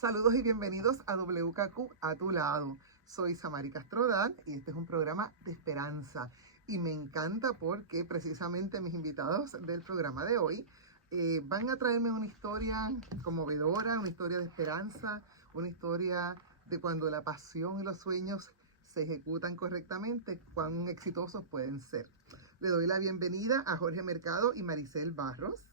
Saludos y bienvenidos a WKQ a tu lado. Soy Samari Castrodal y este es un programa de esperanza. Y me encanta porque precisamente mis invitados del programa de hoy van a traerme una historia conmovedora, una historia de esperanza, una historia de cuando la pasión y los sueños se ejecutan correctamente, cuán exitosos pueden ser. Le doy la bienvenida a Jorge Mercado y Maricel Barros.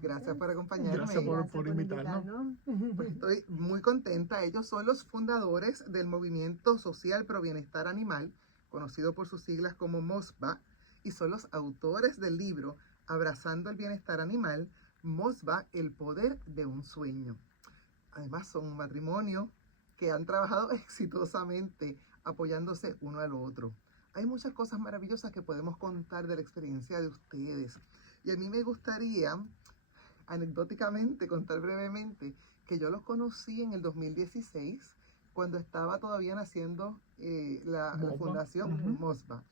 Gracias por acompañarme. Gracias por invitarnos. Pues estoy muy contenta. Ellos son los fundadores del Movimiento Social Pro Bienestar Animal, conocido por sus siglas como MOSBA, y son los autores del libro Abrazando el Bienestar Animal, MOSBA, el poder de un sueño. Además son un matrimonio que han trabajado exitosamente apoyándose uno al otro. Hay muchas cosas maravillosas que podemos contar de la experiencia de ustedes. Y a mí me gustaría anecdóticamente contar brevemente que yo los conocí en el 2016 cuando estaba todavía naciendo la fundación MOSBA.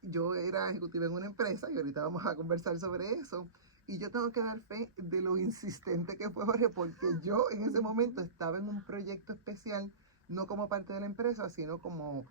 Yo era ejecutiva en una empresa y ahorita vamos a conversar sobre eso. Y yo tengo que dar fe de lo insistente que fue Jorge, porque yo en ese momento estaba en un proyecto especial, no como parte de la empresa, sino como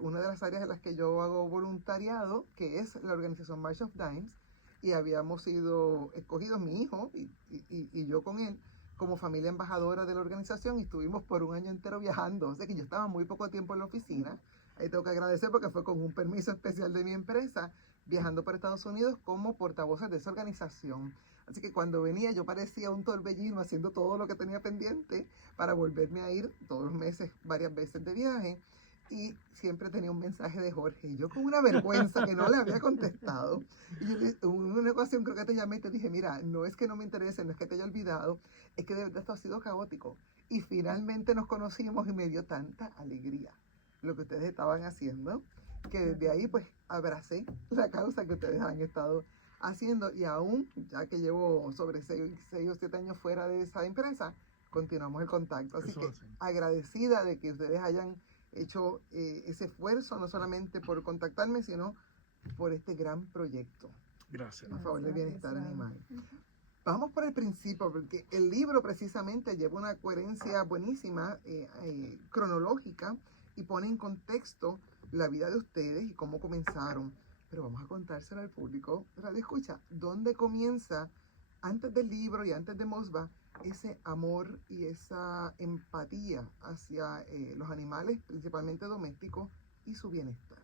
una de las áreas en las que yo hago voluntariado, que es la organización March of Dimes, y habíamos sido escogidos, mi hijo y yo con él, como familia embajadora de la organización, y estuvimos por un año entero viajando. O sea que yo estaba muy poco tiempo en la oficina. Ahí tengo que agradecer porque fue con un permiso especial de mi empresa, viajando por Estados Unidos como portavoces de esa organización. Así que cuando venía yo parecía un torbellino haciendo todo lo que tenía pendiente para volverme a ir todos los meses, varias veces de viaje. Y siempre tenía un mensaje de Jorge. Y yo con una vergüenza que no le había contestado. Y yo, en una ocasión creo que te llamé y te dije, mira, no es que no me interese, no es que te haya olvidado, es que de verdad esto ha sido caótico. Y finalmente nos conocimos y me dio tanta alegría lo que ustedes estaban haciendo, que desde ahí pues abracé la causa que ustedes han estado haciendo. Y aún, ya que llevo sobre 6 o 7 años fuera de esa empresa, continuamos el contacto. Así que agradecida de que ustedes hayan hecho ese esfuerzo, no solamente por contactarme, sino por este gran proyecto. Gracias. A favor del bienestar animal. Vamos por el principio, porque el libro precisamente lleva una coherencia buenísima, cronológica, y pone en contexto la vida de ustedes y cómo comenzaron. Pero vamos a contárselo al público. Radio Escucha, ¿dónde comienza, antes del libro y antes de MOSBA, ese amor y esa empatía hacia los animales, principalmente domésticos, y su bienestar?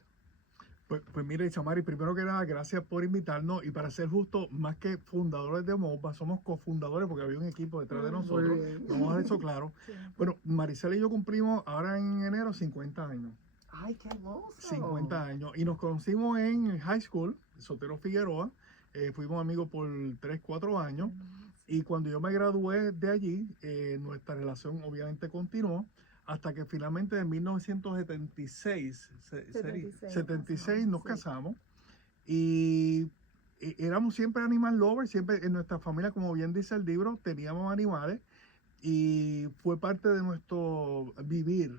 Pues mire, Samari, primero que nada, gracias por invitarnos. Y para ser justo, más que fundadores de MOSBA, somos cofundadores porque había un equipo detrás de nosotros. Vamos a dejar eso claro. Sí. Bueno, Maricel y yo cumplimos ahora en enero 50 años. ¡Ay, qué hermoso! 50 años. Y nos conocimos en high school, Sotero Figueroa. Fuimos amigos por 3, 4 años. Y cuando yo me gradué de allí, nuestra relación obviamente continuó hasta que finalmente en 1976 nos casamos. Y éramos siempre animal lovers, siempre en nuestra familia, como bien dice el libro, teníamos animales y fue parte de nuestro vivir.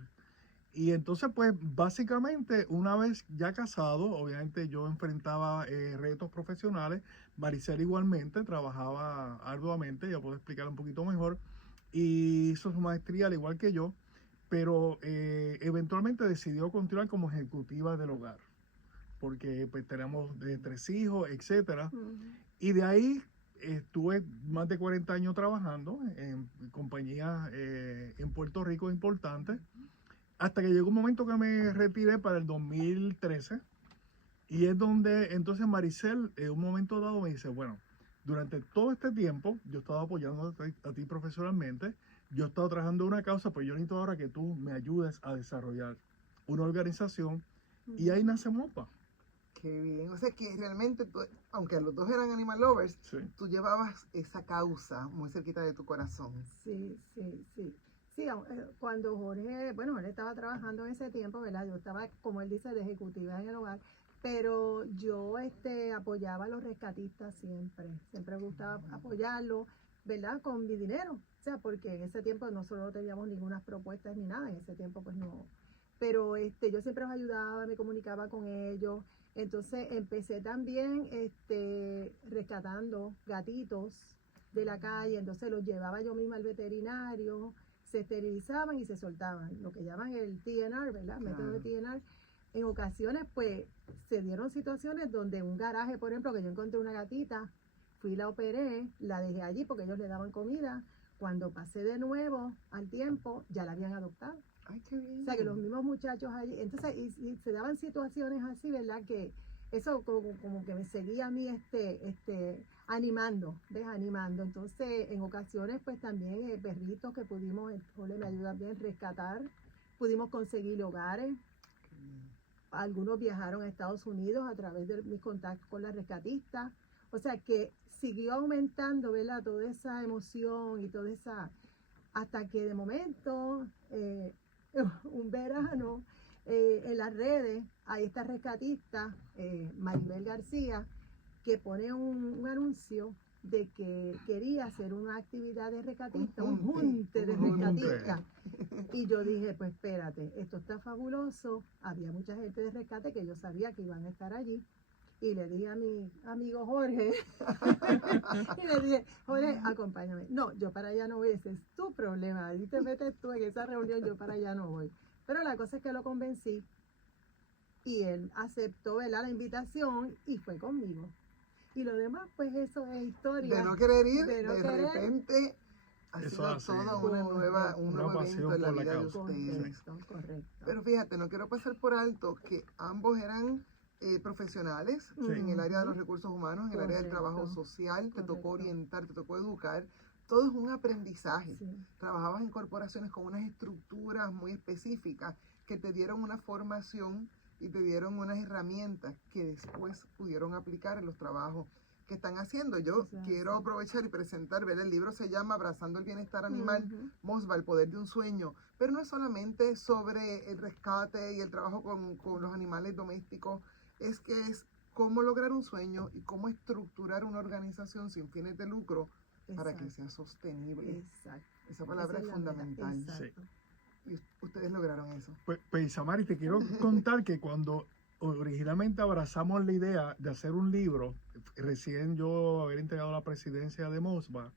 Y entonces, pues, básicamente, una vez ya casado, obviamente yo enfrentaba retos profesionales. Maricel igualmente trabajaba arduamente, ya puedo explicar un poquito mejor, y hizo su maestría al igual que yo, pero eventualmente decidió continuar como ejecutiva del hogar, porque pues tenemos 3 hijos, etcétera. Y de ahí estuve más de 40 años trabajando en compañías en Puerto Rico importantes. Hasta que llegó un momento que me retiré para el 2013 y es donde entonces Maricel en un momento dado me dice, bueno, durante todo este tiempo yo he estado apoyando a ti profesionalmente, yo he estado trabajando en una causa, pues yo necesito ahora que tú me ayudes a desarrollar una organización y ahí nace MOSBA. Qué bien, o sea que realmente, aunque los dos eran animal lovers, sí, tú llevabas esa causa muy cerquita de tu corazón. Sí. Sí, cuando Jorge, bueno, él estaba trabajando en ese tiempo, ¿verdad? Yo estaba, como él dice, de ejecutiva en el hogar, pero yo apoyaba a los rescatistas siempre me gustaba apoyarlos, ¿verdad? Con mi dinero, o sea, porque en ese tiempo nosotros no teníamos ninguna propuestas ni nada, en ese tiempo pues no, pero yo siempre los ayudaba, me comunicaba con ellos. Entonces empecé también rescatando gatitos de la calle, entonces los llevaba yo misma al veterinario. se esterilizaban y se soltaban, lo que llaman el TNR, ¿verdad? Método de TNR. En ocasiones, pues, se dieron situaciones donde un garaje, por ejemplo, que yo encontré una gatita, fui y la operé, la dejé allí porque ellos le daban comida. Cuando pasé de nuevo al tiempo, ya la habían adoptado. Ay, qué bien. O sea, que los mismos muchachos allí, entonces, y se daban situaciones así, ¿verdad? Que eso como que me seguía a mí animando, ¿ves? Animando. Entonces, en ocasiones, pues también perritos que pudimos, el Jorge me ayuda bien, rescatar, pudimos conseguir hogares. Algunos viajaron a Estados Unidos a través de mis contactos con las rescatistas. O sea que siguió aumentando, ¿verdad? Toda esa emoción y toda esa, hasta que de momento, un verano, en las redes, hay esta rescatista, Maribel García, que pone un anuncio de que quería hacer una actividad de rescatista, un junte de rescatistas. Y yo dije, pues espérate, esto está fabuloso. Había mucha gente de rescate que yo sabía que iban a estar allí. Y le dije a mi amigo Jorge, y le dije, Jorge, acompáñame. No, yo para allá no voy, ese es tu problema. Ahí te metes tú en esa reunión, yo para allá no voy. Pero la cosa es que lo convencí y él aceptó, ¿verdad?, la invitación y fue conmigo. Y lo demás, pues eso es historia. De no querer ir, de no de querer. repente ha Eso sido así. toda un nuevo pasión evento en la por la vida de causa. ustedes. Correcto. Pero fíjate, no quiero pasar por alto que ambos eran profesionales Sí. en el área de los recursos humanos, en el área del trabajo Correcto. social, te tocó Correcto. orientar, te tocó educar. Todo es un aprendizaje. Sí. Trabajabas en corporaciones con unas estructuras muy específicas que te dieron una formación y te dieron unas herramientas que después pudieron aplicar en los trabajos que están haciendo. Yo Exacto. quiero aprovechar y presentar, ¿verdad? El libro se llama Abrazando el Bienestar Animal, Ujú. Mosba, el poder de un sueño, pero no es solamente sobre el rescate y el trabajo con los animales domésticos, es que es cómo lograr un sueño y cómo estructurar una organización sin fines de lucro para que sea sostenible. Exacto. Esa palabra Esa es la meta. fundamental. Exacto. Y ustedes lograron eso. Pues Isamari, te quiero contar que cuando originalmente abrazamos la idea de hacer un libro, recién yo haber entregado la presidencia de MOSBA,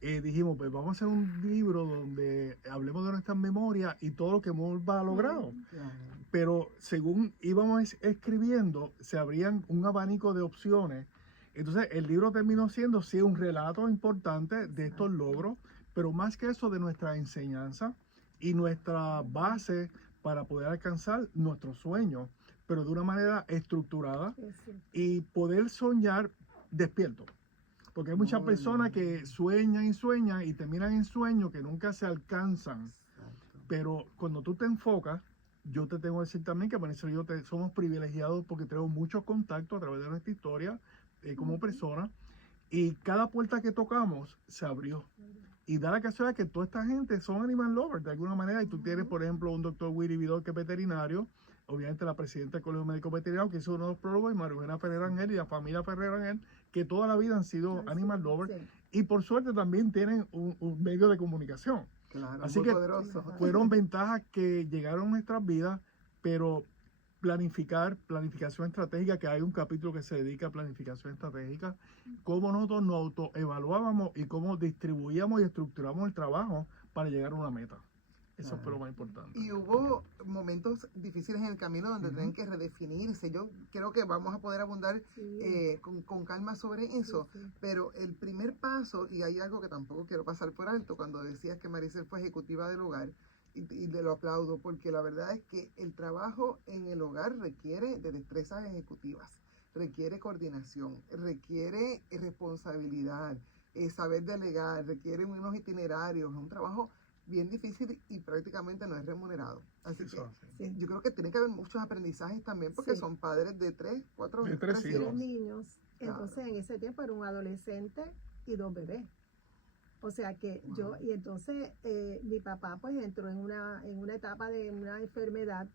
dijimos, pues vamos a hacer un libro donde hablemos de nuestras memorias y todo lo que MOSBA ha logrado. Claro. Pero según íbamos escribiendo, se abrían un abanico de opciones. Entonces el libro terminó siendo, sí, un relato importante de estos logros, pero más que eso de nuestra enseñanza y nuestra base para poder alcanzar nuestros sueños, pero de una manera estructurada Eso. y poder soñar despierto. Porque hay muchas Muy personas bien. que sueñan y terminan en sueños que nunca se alcanzan. Exacto. Pero cuando tú te enfocas, yo te tengo que decir también que Vanessa y yo somos privilegiados porque tenemos muchos contactos a través de nuestra historia como persona, y cada puerta que tocamos se abrió. Y da la casualidad que toda esta gente son animal lovers de alguna manera, y tú tienes, por ejemplo, un doctor Willy Vidal, que es veterinario, obviamente la presidenta del Colegio Médico Veterinario, que hizo uno de los prólogos, y María Ferrer Angel y la familia Ferrer Angel, que toda la vida han sido animal lovers, Sí. y por suerte también tienen un medio de comunicación. Claro, Así muy que poderoso. fueron ventajas que llegaron a nuestras vidas, pero planificación estratégica, que hay un capítulo que se dedica a planificación estratégica, cómo nosotros nos autoevaluábamos y cómo distribuíamos y estructuramos el trabajo para llegar a una meta. Eso Claro. fue lo más importante. Y hubo momentos difíciles en el camino donde Ujú. tenían que redefinirse. Yo creo que vamos a poder abundar Sí. con calma sobre eso. Sí, sí. Pero el primer paso, y hay algo que tampoco quiero pasar por alto, cuando decías que Maricel fue ejecutiva del hogar, y le lo aplaudo, porque la verdad es que el trabajo en el hogar requiere de destrezas ejecutivas, requiere coordinación, requiere responsabilidad, saber delegar, requiere unos itinerarios, es un trabajo bien difícil y prácticamente no es remunerado. Así que Eso, Sí. yo creo que tiene que haber muchos aprendizajes también, porque Sí. son padres de 3, 4, De tres 3 hijos. 3 niños. Claro. Entonces, en ese tiempo era un adolescente y 2 bebés. O sea que yo, Wow. y entonces mi papá pues entró en una etapa de una enfermedad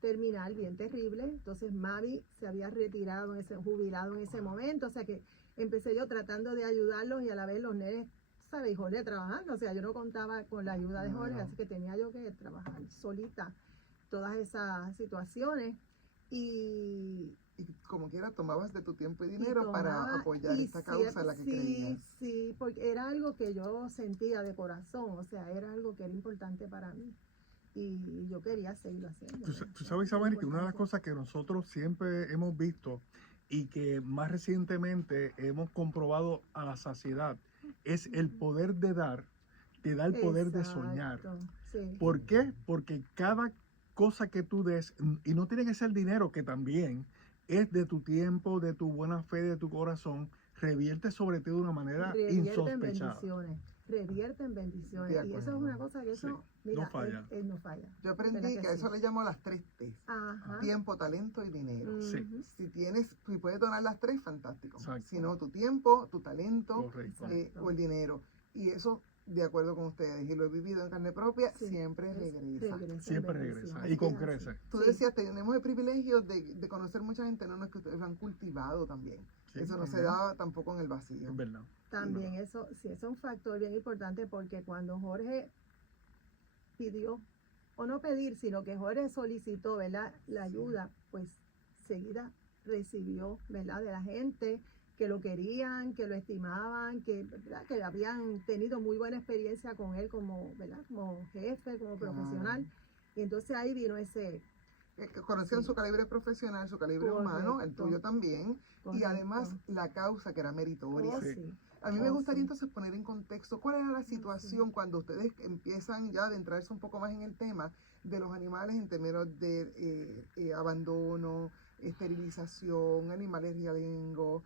terminal bien terrible. Entonces Mavi se había jubilado en ese momento. O sea que empecé yo tratando de ayudarlos y a la vez los nenes, ¿sabes? Y Jorge trabajando. O sea, yo no contaba con la ayuda de Jorge, Claro. así que tenía yo que trabajar solita todas esas situaciones. Y, Y como quiera, tomabas de tu tiempo y dinero para tomaba, apoyar y esta causa en la que sí, creías. sí, porque era algo que yo sentía de corazón, o sea, era algo que era importante para mí. Y yo quería seguirlo haciendo. Tú ¿verdad? sabes, Era Isabel, que una de las importante. cosas que nosotros siempre hemos visto y que más recientemente hemos comprobado a la saciedad es el poder de dar, te da el poder de soñar. Exacto, sí. ¿Por qué? Porque cada cosa que tú des, y no tiene que ser dinero, que también es de tu tiempo, de tu buena fe, de tu corazón, revierte sobre ti de una manera Revierten insospechada. bendiciones, revierten bendiciones. De Y eso es acuerdo. una cosa que eso, Sí, mira, no falla. él no falla. Yo ¿Verdad aprendí que a eso sí? le llamo las 3 T's. Ajá. Tiempo, talento y dinero. Sí. Ujú. Si puedes donar las 3, fantástico. Exacto. Si no, tu tiempo, tu talento Correcto. Exacto. o el dinero. Y eso, de acuerdo con ustedes, y lo he vivido en carne propia, Sí, siempre regresa. Siempre bendiciones. regresa y con creces. Tú Sí. decías, tenemos el privilegio de conocer mucha gente, no es que ustedes lo han cultivado también. Sí, Eso no se también. da tampoco en el vacío. Es verdad. También eso, sí, eso es un factor bien importante porque cuando Jorge pidió, o no pedir, sino que Jorge solicitó, ¿verdad? La ayuda, pues seguida recibió, ¿verdad? De la gente que lo querían, que lo estimaban, ¿verdad? Que habían tenido muy buena experiencia con él como, ¿verdad? Como jefe, como profesional. Y entonces ahí vino ese... Que conocían Sí. su calibre profesional, su calibre humano, el Correcto. tuyo también, y Correcto. además la causa que era meritoria. Oh, Sí. sí. A mí me Oh, gustaría sí. entonces poner en contexto cuál era la situación cuando ustedes empiezan ya a adentrarse un poco más en el tema de los animales en términos de abandono, esterilización, animales realengo,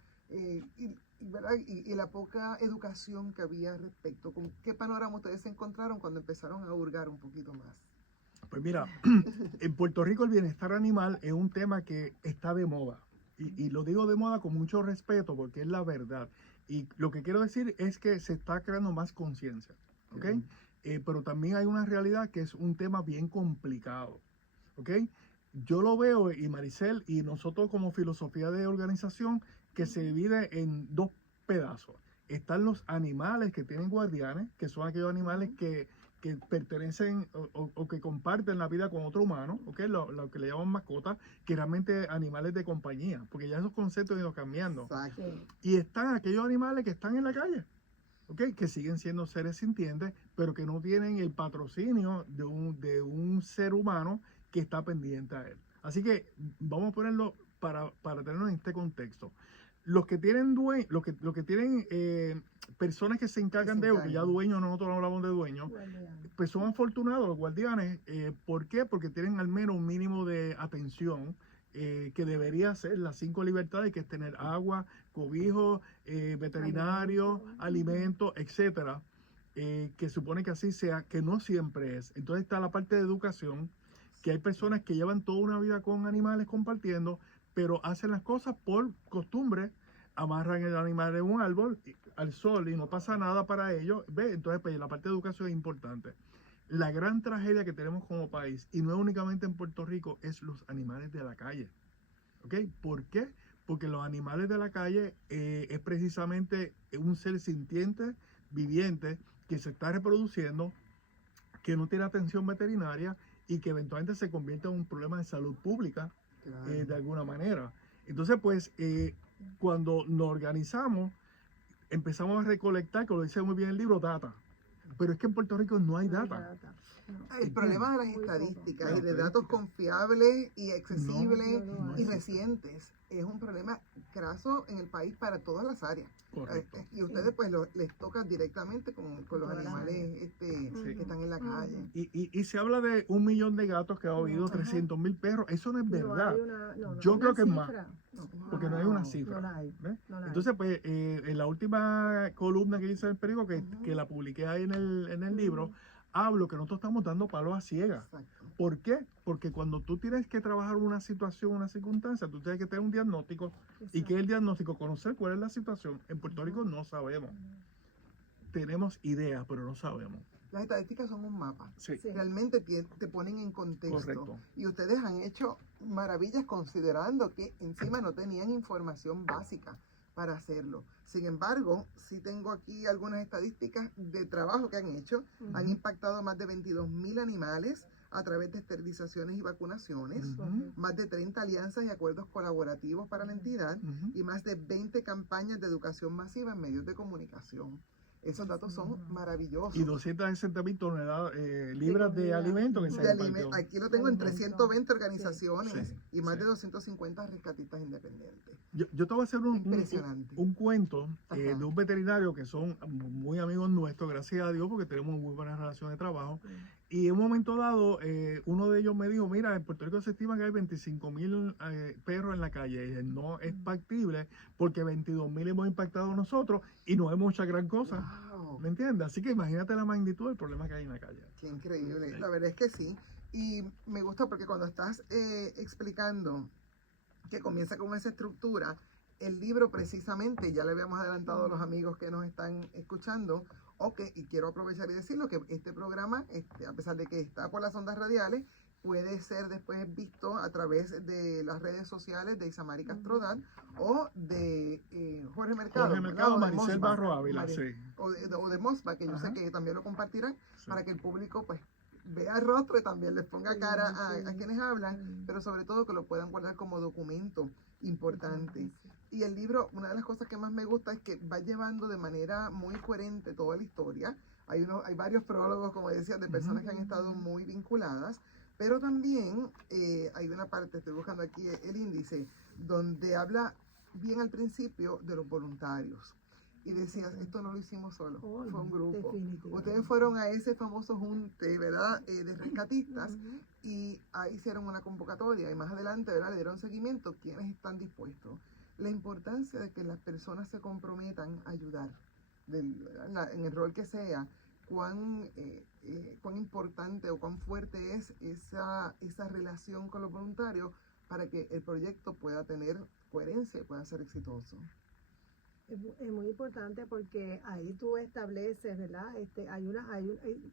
¿verdad? Y la poca educación que había respecto. ¿Con qué panorama ustedes se encontraron cuando empezaron a hurgar un poquito más? Pues mira, en Puerto Rico el bienestar animal es un tema que está de moda. Y lo digo de moda con mucho respeto porque es la verdad. Y lo que quiero decir es que se está creando más conciencia. ¿Ok? Pero también hay una realidad que es un tema bien complicado. ¿Ok? Yo lo veo, y Maricel, y nosotros como filosofía de organización, que se divide en dos pedazos. Están los animales que tienen guardianes, que son aquellos animales que pertenecen o que comparten la vida con otro humano, ¿okay? Lo que le llaman mascotas, que realmente animales de compañía, porque ya esos conceptos han ido cambiando. Exacto. Sí. Y están aquellos animales que están en la calle, ¿okay? Que siguen siendo seres sintientes, pero que no tienen el patrocinio de un ser humano que está pendiente a él. Así que vamos a ponerlo para tenerlo en este contexto. Los que tienen los que tienen personas que se encargan de ello, que ya dueños, nosotros no hablamos de dueños, Guardián. pues son afortunados los guardianes. ¿Por qué? Porque tienen al menos un mínimo de atención que debería ser las 5 libertades, que es tener agua, cobijo, veterinario, alimentos, etcétera. Que supone que así sea, que no siempre es. Entonces está la parte de educación, que hay personas que llevan toda una vida con animales compartiendo, pero hacen las cosas por costumbre, amarran el animal en un árbol al sol y no pasa nada para ellos. ¿Ve? Entonces, pues la parte de educación es importante. La gran tragedia que tenemos como país, y no es únicamente en Puerto Rico, es los animales de la calle. ¿Ok? ¿Por qué? Porque los animales de la calle es precisamente un ser sintiente, viviente, que se está reproduciendo, que no tiene atención veterinaria y que eventualmente se convierte en un problema de salud pública de alguna manera. Entonces, pues, cuando nos organizamos, empezamos a recolectar, que lo dice muy bien el libro, data. Pero es que en Puerto Rico no hay data. No. El problema de las Muy poco. estadísticas y de Las datos estadísticas. confiables y accesibles No, no y hay. recientes es un problema graso en el país para todas las áreas. Correcto. Y ustedes pues les toca directamente con los Todas las animales que están en la calle. Y se habla de 1 millón de gatos que ha habido, Ajá. 300,000 perros. Eso no es verdad. Yo Yo creo que es más, porque no hay una Wow. cifra. No la hay. ¿Ves? No la hay. Entonces, pues, en la última columna que hice en el periódico, Ujú. que la publiqué ahí en el libro, hablo que nosotros estamos dando palos a ciegas. Exacto. ¿Por qué? Porque cuando tú tienes que trabajar una situación, una circunstancia, tú tienes que tener un diagnóstico. ¿Y qué es el diagnóstico? Conocer cuál es la situación. En Puerto Rico no sabemos. Tenemos ideas, pero no sabemos. Las estadísticas son un mapa. Sí, Sí. Realmente te ponen en contexto. correcto. Y ustedes han hecho maravillas considerando que encima no tenían información básica para hacerlo. Sin embargo, sí tengo aquí algunas estadísticas de trabajo que han hecho. Han impactado más de 22,000 animales, a través de esterilizaciones y vacunaciones, Ujú. más de 30 alianzas y acuerdos colaborativos para la entidad Ujú. y más de 20 campañas de educación masiva en medios de comunicación. Esos datos son maravillosos. Y 260.000 toneladas libras de comida. alimentos que Ujú. se De repartió. aquí lo tengo en Alimentos. 320 organizaciones Sí, y más sí. de 250 rescatistas independientes. Yo te voy a hacer Impresionante. un cuento Ajá. de un veterinario que son muy amigos nuestros, gracias a Dios, porque tenemos muy buena relación de trabajo. Y en un momento dado, uno de ellos me dijo, mira, en Puerto Rico se estima que hay 25.000 perros en la calle. Y dije, no es factible porque 22.000 hemos impactado nosotros y no es mucha gran cosa. Wow, ¿Me entiendes? Así que imagínate la magnitud del problema que hay en la calle. qué increíble. Sí. La verdad es que sí. Y me gusta porque cuando estás explicando que comienza con esa estructura, el libro precisamente, ya le habíamos adelantado a los amigos que nos están escuchando, y quiero aprovechar y decirlo, que este programa, a pesar de que está por las ondas radiales, puede ser después visto a través de las redes sociales de Isamari Castrodad o de Jorge Mercado. Jorge ¿verdad? Mercado, O de Maricel Mosba. Barro Ávila, sí. O de Mosba, que yo sé Ajá. que también lo compartirán, Sí. para que el público pues vea el rostro y también les ponga cara a quienes hablan, pero sobre todo que lo puedan guardar como documento importante. Y el libro, una de las cosas que más me gusta es que va llevando de manera muy coherente toda la historia. Hay varios prólogos, como decía, de personas que han estado muy vinculadas, pero también hay una parte, estoy buscando aquí el índice, donde habla bien al principio de los voluntarios. Y decías, esto no lo hicimos solo, fue un grupo. Ustedes fueron a ese famoso junte, ¿verdad?, de rescatistas, y ahí hicieron una convocatoria, y más adelante, ¿verdad?, le dieron seguimiento, quienes están dispuestos. La importancia de que las personas se comprometan a ayudar, en el rol que sea, cuán importante o cuán fuerte es esa relación con los voluntarios para que el proyecto pueda tener coherencia y pueda ser exitoso. Es muy importante porque ahí tú estableces, ¿verdad?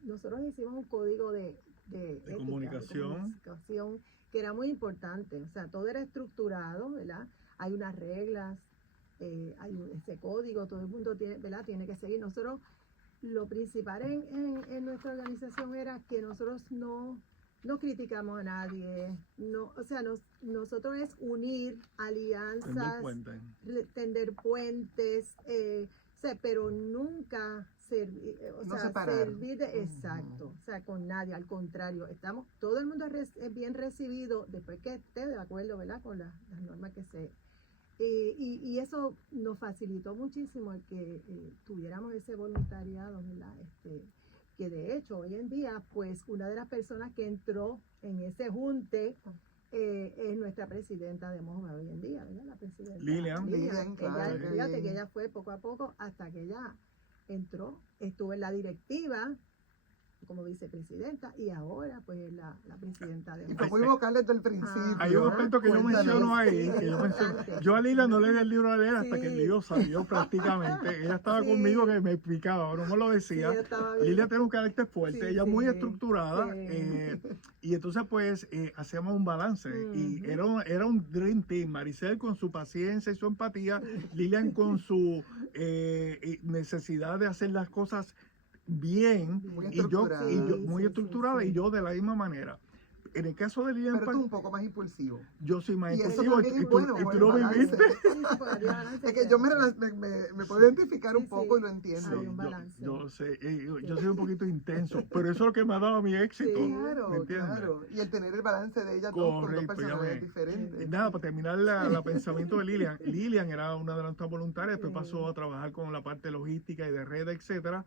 Nosotros hicimos un código de ética, comunicación. que era muy importante. O sea, todo era estructurado, ¿verdad? Hay unas reglas, ese código, todo el mundo tiene, ¿verdad? Tiene que seguir. Nosotros, lo principal en nuestra organización era que nosotros no criticamos a nadie, nosotros es unir alianzas, tender puentes, pero nunca servir de, exacto, o sea, con nadie, al contrario, todo el mundo es bien recibido después que esté de acuerdo, ¿verdad?, con las normas que se... Y eso nos facilitó muchísimo el que tuviéramos ese voluntariado, ¿verdad? Que de hecho hoy en día, pues una de las personas que entró en ese junte es nuestra presidenta de Mosba hoy en día, ¿verdad? La presidenta Lilian, claro. Fíjate que ella fue poco a poco hasta que ella entró, estuvo en la directiva como vicepresidenta y ahora pues la presidenta de Y fue muy vocal desde el principio. Hay un aspecto que yo menciono ahí, yo a Lila no le di el libro a leer hasta que el libro salió prácticamente. Ella estaba conmigo que me explicaba, no me lo decía. Lilia tiene un carácter fuerte, ella es muy estructurada, y entonces pues hacíamos un balance y era un dream team. Maricel con su paciencia y su empatía, Lilian con su necesidad de hacer las cosas bien, muy estructurada, y yo de la misma manera. En el caso de Lilian, pero tú un poco más impulsivo. Yo soy más y impulsivo, y tú lo viviste. Es que yo me puedo identificar un poco y lo entiendo. Yo sé, yo soy un poquito intenso, pero eso es lo que me ha dado mi éxito. Claro, claro. Y el tener el balance de ella con dos personalidades diferentes. Nada, para terminar el pensamiento de Lilian. Lilian era una de nuestras voluntarias, después pasó a trabajar con la parte logística y de red, etcétera.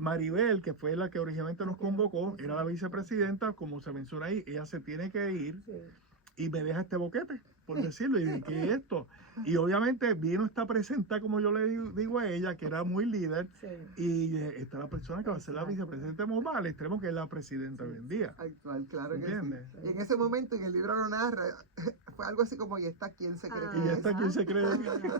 Maribel, que fue la que originalmente nos convocó, era la vicepresidenta, como se menciona ahí, ella se tiene que ir y me deja este boquete, por decirlo, y dije, ¿qué es esto? Y obviamente vino esta presenta, como yo le digo a ella, que era muy líder, y esta es la persona que va a ser la vicepresidenta de Mosba, al extremo que es la presidenta hoy en día. Actual, claro que ¿entiendes? sí. Y en ese momento, en el libro lo narra, fue algo así como, ¿y esta quién se cree que Y esta quién se cree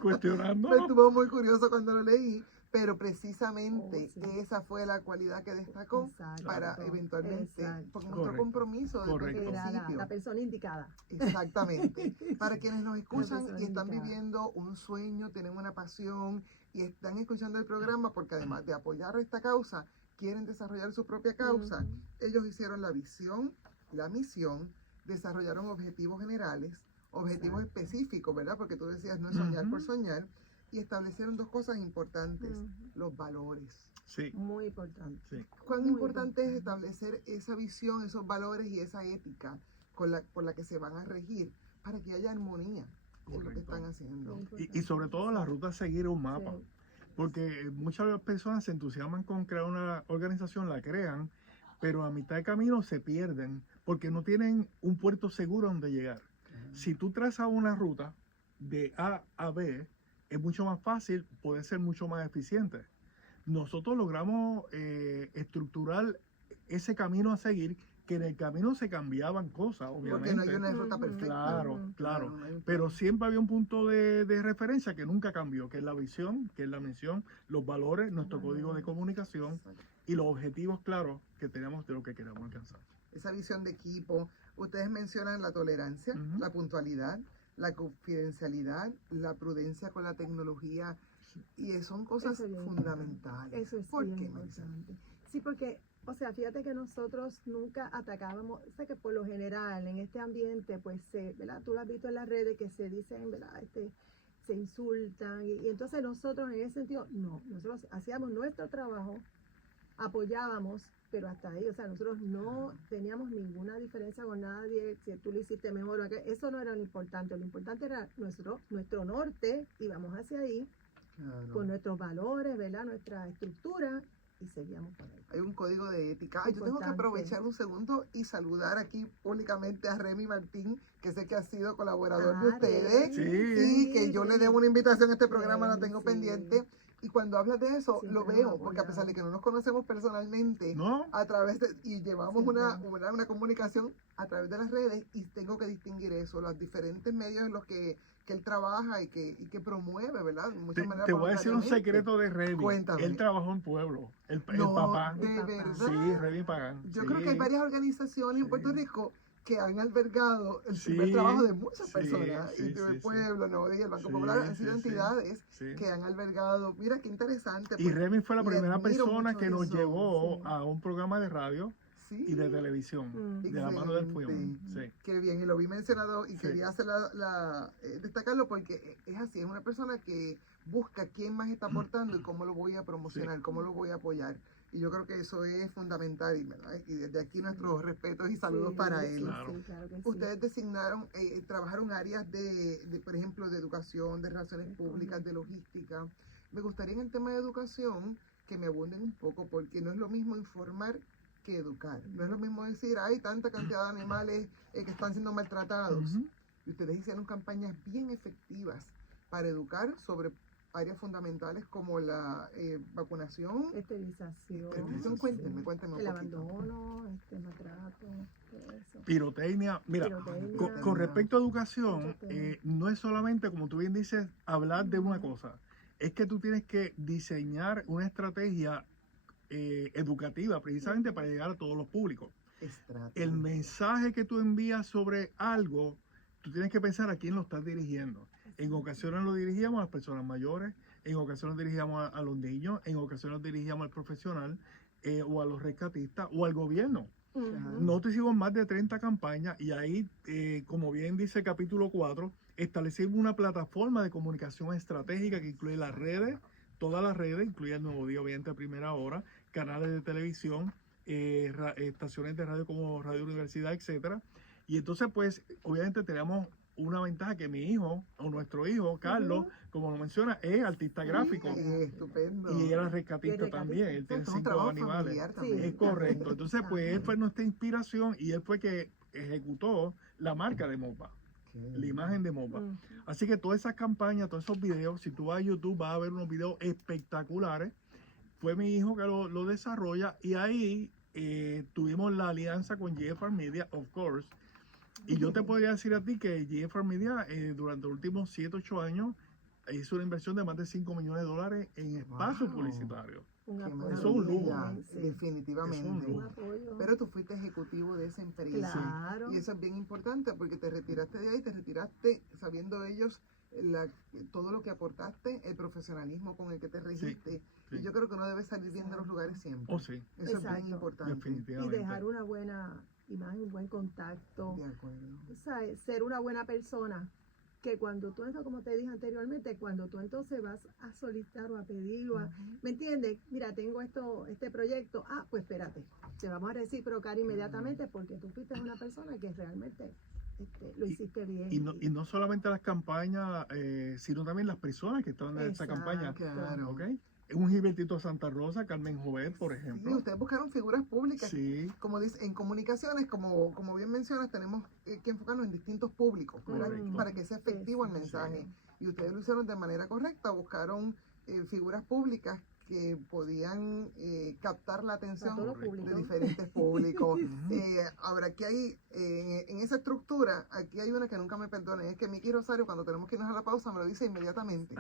cuestionando. Me estuvo muy curioso cuando lo leí. Pero precisamente esa fue la cualidad que destacó para eventualmente, porque nuestro compromiso desde el principio. La persona indicada. Exactamente. Para quienes nos escuchan y están viviendo un sueño, tienen una pasión y están escuchando el programa porque además de apoyar esta causa, quieren desarrollar su propia causa. Ellos hicieron la visión, la misión, desarrollaron objetivos generales, objetivos Exacto. específicos, ¿verdad? Porque tú decías no es soñar por Ujú. soñar, y establecieron dos cosas importantes, Ujú. los valores. Sí, Muy importante. sí. ¿Cuán Muy importante es importante. establecer esa visión, esos valores y esa ética por la que se van a regir para que haya armonía en lo que Correcto. están haciendo? Muy Y sobre importante, todo la sí. ruta a seguir es un mapa. Sí. Porque muchas personas se entusiasman con crear una organización, la crean, pero a mitad de camino se pierden porque no tienen un puerto seguro donde llegar. Si tú trazas una ruta de A a B, es mucho más fácil, puede ser mucho más eficiente. Nosotros logramos estructurar ese camino a seguir, que en el camino se cambiaban cosas, Porque no hay obviamente. una ruta Ujú, perfecta. Claro, ujú. claro. no hay un Pero plan. siempre había un punto de referencia que nunca cambió, que es la visión, que es la misión, los valores, nuestro código de Valores. comunicación Exacto. y los objetivos claros que tenemos de lo que queremos alcanzar. Esa visión de equipo. Ustedes mencionan la tolerancia, Ujú. la puntualidad, la confidencialidad, la prudencia con la tecnología, y son cosas Eso es bien fundamentales. Eso es ¿Por bien qué, Marisa? importante. Sí, porque, o sea, fíjate que nosotros nunca atacábamos, o sea, que por lo general en este ambiente, pues, ¿verdad? Tú lo has visto en las redes que se dicen, ¿verdad? Se insultan, y entonces nosotros en ese sentido, no, nosotros hacíamos nuestro trabajo, apoyábamos, pero hasta ahí, o sea, nosotros no teníamos ninguna diferencia con nadie, si tú lo hiciste mejor o aquello, eso no era lo importante era nuestro norte, íbamos hacia ahí, Claro. con nuestros valores, ¿verdad? Nuestra estructura, y seguíamos por ahí. Hay un código de ética. Ay, yo tengo que Importante. aprovechar un segundo y saludar aquí públicamente a Remy Martín, que sé que ha sido colaborador de ustedes. Sí. Y que yo le debo una invitación a este programa, la Remy, tengo sí. pendiente. Y cuando hablas de eso, Siempre lo nos veo, porque a apoyamos. pesar de que no nos conocemos personalmente, ¿No? a través de, y llevamos Siempre. una comunicación a través de las redes, y tengo que distinguir eso, los diferentes medios en los que él trabaja y que promueve, ¿verdad? De muchas maneras Te voy a decir un voluntariamente. secreto de Remy. Cuéntame. Él trabajó en Pueblo, el No, papá. de El papá. verdad. Sí, Remy Pagán. Yo sí. creo que hay varias organizaciones en Sí. Puerto Rico que han albergado el Sí, primer trabajo de muchas sí, personas. sí, Y de sí, Pueblo, Nuevo Día, el Banco Sí, Popular han sido sí, sí. entidades Sí. que han albergado. Mira qué interesante. Y pues, Remy fue la le primera admiro persona mucho que nos eso. llevó Sí. a un programa de radio Sí, y de televisión, Mm. de la mano del excelente. Fuimos. Sí. Qué bien, y lo vi mencionado y Sí. quería hacer destacarlo porque es así, es una persona que busca quién más está aportando y cómo lo voy a promocionar, cómo lo voy a apoyar. Y yo creo que eso es fundamental, ¿verdad? Y desde aquí nuestros respetos y saludos Sí, para sí, él. Claro. sí, claro que sí. Ustedes designaron, trabajaron áreas por ejemplo, de educación, de relaciones públicas, de logística. Me gustaría en el tema de educación que me abunden un poco, porque no es lo mismo informar que educar. No es lo mismo decir, hay tanta cantidad de animales que están siendo maltratados. Ujú. Y ustedes hicieron campañas bien efectivas para educar sobre áreas fundamentales como la vacunación. Esterilización. Cuéntenme sí. un poquito. El abandono, maltrato, todo eso. Pirotecnia. Mira, Pirotecnia. con respecto a educación, Mucho tema. no es solamente, como tú bien dices, hablar de una cosa. Es que tú tienes que diseñar una estrategia educativa precisamente para llegar a todos los públicos. El mensaje que tú envías sobre algo, tú tienes que pensar a quién lo estás dirigiendo. En ocasiones lo dirigíamos a las personas mayores, en ocasiones lo dirigíamos a los niños, en ocasiones lo dirigíamos al profesional o a los rescatistas o al gobierno. Ujú. Nosotros hicimos más de 30 campañas y ahí, como bien dice el capítulo 4, establecimos una plataforma de comunicación estratégica que incluye las redes, todas las redes, incluye el Nuevo Día, obviamente a primera hora, canales de televisión, estaciones de radio como Radio Universidad, etcétera. Y entonces, pues, obviamente tenemos una ventaja que mi hijo, o nuestro hijo, Carlos, como lo menciona, es artista gráfico. Estupendo. Y era rescatista Y también, él tiene Es un 5 trabajo animales. familiar también. Es correcto. Entonces, pues él También. fue nuestra inspiración y él fue que ejecutó la marca de Mopa, la imagen de Mopa. Ujú. Así que todas esas campañas, todos esos videos, si tú vas a YouTube vas a ver unos videos espectaculares. Fue mi hijo que lo desarrolla y ahí tuvimos la alianza con GFR Media, of course. Y yo te podría decir a ti que GFR Media durante los últimos 7, 8 años hizo una inversión de más de $5 millones en espacio Wow. publicitario. Un Qué apoyo Eso es un lujo. bien, sí. Definitivamente. Eso es un Un lujo. apoyo. Pero tú fuiste ejecutivo de esa empresa. Claro. Y eso es bien importante porque te retiraste de ahí, te retiraste sabiendo ellos todo lo que aportaste, el profesionalismo con el que te registe. sí. Y yo creo que uno debe salir bien de los lugares siempre. Oh, sí, Eso es bien Exacto. importante. Y definitivamente. dejar una buena y más en un buen contacto. De acuerdo. O sea, ser una buena persona, que cuando tú entonces, como te dije anteriormente, cuando tú entonces vas a solicitar o a pedir, o a, ¿me entiendes? Mira, tengo este proyecto, pues espérate, te vamos a reciprocar inmediatamente porque tú fuiste una persona que realmente lo hiciste bien. Y no solamente las campañas, sino también las personas que estaban en esa campaña. Claro. ¿Ok? Un Gilbertito Santa Rosa, Carmen Jovet, por ejemplo. Sí, ustedes buscaron figuras públicas. Sí. Como dice, en comunicaciones, como bien mencionas, tenemos que enfocarnos en distintos públicos, ¿verdad? Correcto. Para que sea efectivo el mensaje. Y ustedes lo hicieron de manera correcta, buscaron figuras públicas que podían captar la atención Para todo de público. diferentes públicos. Ujú. Ahora, aquí hay, en esa estructura, aquí hay una que nunca me perdone, es que Miki Rosario, cuando tenemos que irnos a la pausa, me lo dice inmediatamente.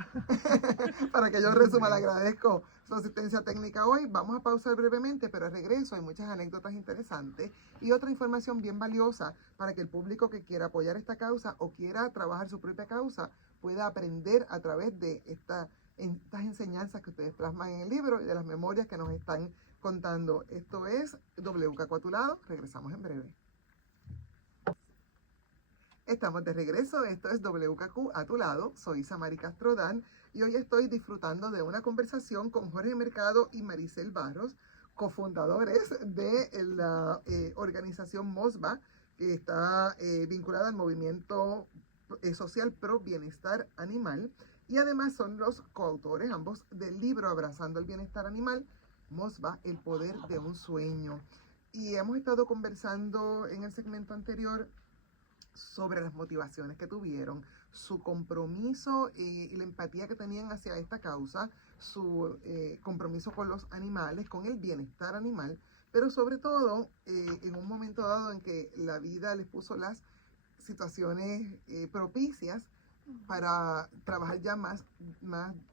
Para que yo resuma, le agradezco su asistencia técnica hoy. Vamos a pausar brevemente, pero al regreso hay muchas anécdotas interesantes y otra información bien valiosa para que el público que quiera apoyar esta causa o quiera trabajar su propia causa pueda aprender a través de estas enseñanzas que ustedes plasman en el libro y de las memorias que nos están contando. Esto es WKQ a tu lado. Regresamos en breve. Estamos de regreso. Esto es WKQ a tu lado. Soy Samari Castrodán y hoy estoy disfrutando de una conversación con Jorge Mercado y Maricel Barros, cofundadores de la organización MOSBA, que está vinculada al movimiento social pro bienestar animal. Y además son los coautores, ambos, del libro Abrazando el Bienestar Animal, MOSBA, el poder de un sueño. Y hemos estado conversando en el segmento anterior sobre las motivaciones que tuvieron, su compromiso y la empatía que tenían hacia esta causa, su compromiso con los animales, con el bienestar animal, pero sobre todo en un momento dado en que la vida les puso las situaciones propicias para trabajar ya más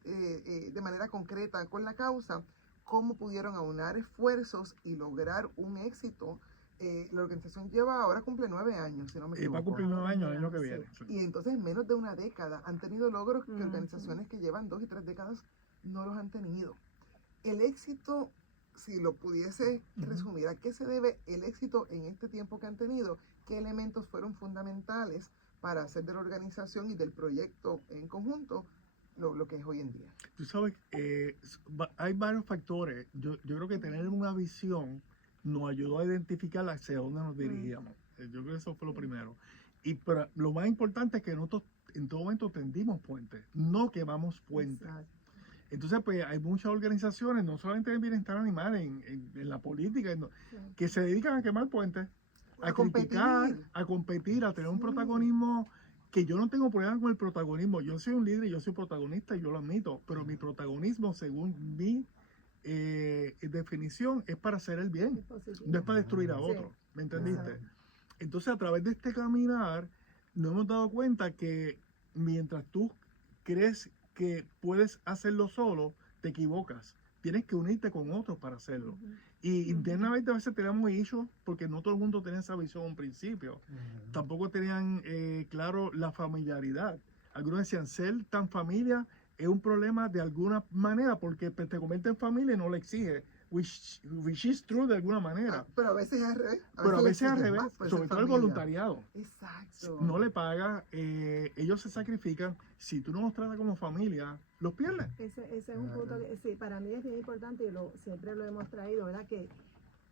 de manera concreta con la causa, cómo pudieron aunar esfuerzos y lograr un éxito. La organización ahora cumple 9 años, si no me equivoco. Va a cumplir 9 años el año que viene. Sí. Y entonces en menos de una década han tenido logros que organizaciones que llevan 2 y 3 décadas no los han tenido. El éxito, si lo pudiese resumir, ¿a qué se debe el éxito en este tiempo que han tenido? ¿Qué elementos fueron fundamentales para hacer de la organización y del proyecto en conjunto lo que es hoy en día? Tú sabes, hay varios factores. Yo creo que tener una visión nos ayudó a identificar hacia dónde nos dirigíamos. Yo creo que eso fue lo primero. Pero lo más importante es que nosotros en todo momento tendimos puentes, no quemamos puentes. Exacto. Entonces, pues hay muchas organizaciones, no solamente en bienestar animal, en la política, que se dedican a quemar puentes, a criticar, a competir, a tener un protagonismo, que yo no tengo problema con el protagonismo. Yo soy un líder y yo soy protagonista y yo lo admito, pero mi protagonismo, según mi definición, es para hacer el bien, no es para destruir a otro. ¿Me entendiste? Entonces, a través de este caminar, nos hemos dado cuenta que mientras tú crees que puedes hacerlo solo, te equivocas. Tienes que unirte con otros para hacerlo. Y internamente a veces tenemos issues porque no todo el mundo tenía esa visión en un principio. Tampoco tenían claro la familiaridad. Algunos decían, ser tan familia es un problema de alguna manera porque pues, te convierte en familia y no le exige. Which is true de alguna manera. Pero a veces es al revés. Pero a veces es al revés, sobre todo el voluntariado. Exacto. No le paga, ellos se sacrifican. Si tú no los tratas como familia, los pierdes. Ese es un punto que sí, para mí es bien importante y siempre lo hemos traído, ¿verdad? Que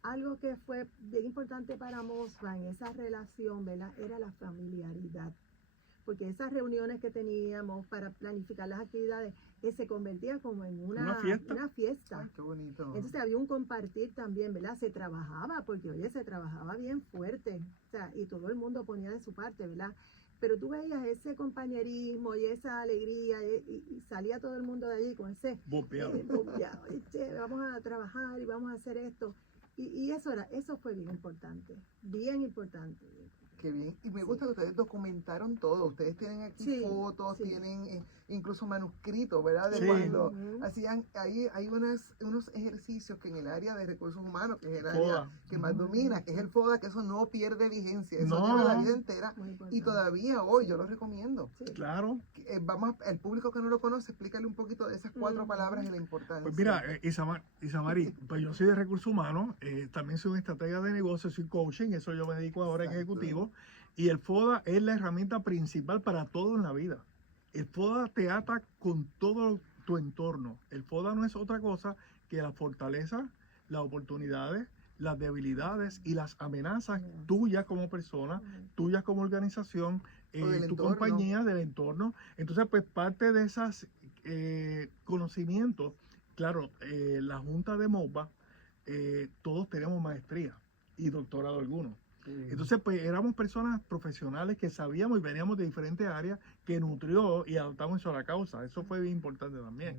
algo que fue bien importante para Mosba en esa relación, ¿verdad? Era la familiaridad. Porque esas reuniones que teníamos para planificar las actividades se convertía como en una fiesta. Ay, qué bonito. Entonces había un compartir también, ¿verdad? Se trabajaba, porque oye, se trabajaba bien fuerte, o sea, y todo el mundo ponía de su parte, ¿verdad? Pero tú veías ese compañerismo y esa alegría y salía todo el mundo de allí con ese bombeado. Vamos a trabajar y vamos a hacer esto. Y eso fue bien importante, bien importante. Qué bien. Y me gusta que ustedes documentaron todo. Ustedes tienen aquí fotos, tienen incluso manuscritos, ¿verdad? De Sí. cuando Ujú. hacían, hay unos ejercicios que en el área de recursos humanos, que es el FODA. área que más domina, que es el FODA, que eso no pierde vigencia, eso No, lleva la no. vida entera Muy y importante. todavía hoy Sí. yo lo recomiendo. Sí. Claro. Vamos, el público que no lo conoce, explícale un poquito de esas 4 Ujú. palabras y la importancia. Pues mira, Isamari, pues yo soy de recursos humanos, también soy un estratega de negocios, soy coaching, eso yo me dedico ahora en Exacto. ejecutivo, y el FODA es la herramienta principal para todo en la vida. El FODA te ata con todo tu entorno. El FODA no es otra cosa que la fortaleza, las oportunidades, las debilidades y las amenazas Yeah. tuyas como persona, Ujú. tuyas como organización, O del tu entorno. compañía, del entorno. Entonces, pues parte de esos conocimientos, claro, la Junta de MOBA, todos tenemos maestría y doctorado alguno. Entonces, pues éramos personas profesionales que sabíamos y veníamos de diferentes áreas que nutrió y adoptamos eso a la causa. Eso fue bien importante también.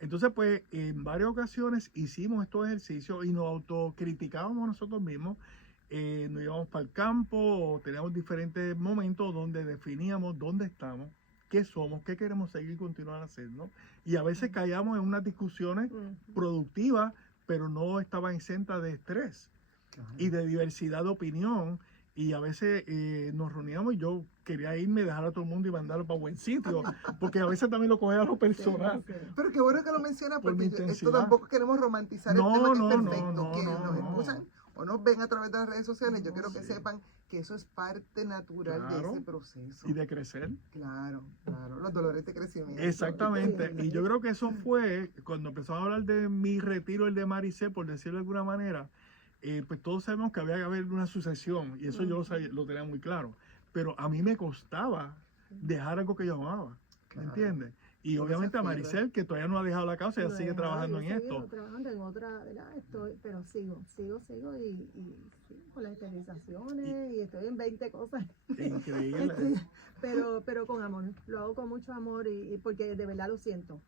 Entonces, pues en varias ocasiones hicimos estos ejercicios y nos autocriticábamos nosotros mismos. Nos íbamos para el campo o teníamos diferentes momentos donde definíamos dónde estamos, qué somos, qué queremos seguir y continuar haciendo. Y a veces caíamos en unas discusiones Ujú. productivas, pero no estaban exentas de estrés y de diversidad de opinión. Y a veces nos reuníamos y yo quería irme, dejar a todo el mundo y mandarlo para buen sitio, porque a veces también lo cogía a lo personal. Sí, sí. Pero qué bueno que lo mencionas, Por porque mi esto intensidad. tampoco queremos romantizar No, el tema, que no, es no, perfecto, no, que no, nos no. escuchan o nos ven a través de las redes sociales. Yo quiero que Sí. sepan que eso es parte natural Claro. de ese proceso. Y de crecer. Claro, los dolores de crecimiento. Exactamente. Sí. Y yo creo que eso fue cuando empezamos a hablar de mi retiro, el de Maricel, por decirlo de alguna manera. Pues todos sabemos que había que haber una sucesión y eso yo lo sabía, lo tenía muy claro. Pero a mí me costaba dejar algo que yo amaba, ¿me Claro. entiendes? Y Por obviamente a esa fibra. Maricel, que todavía no ha dejado la causa, ella No sigue he dejado, trabajando yo en he seguido esto. trabajando en otra, ¿verdad? Pero sigo y sí, con las esterilizaciones y estoy en 20 cosas. Increíble. Pero con amor, lo hago con mucho amor y porque de verdad lo siento,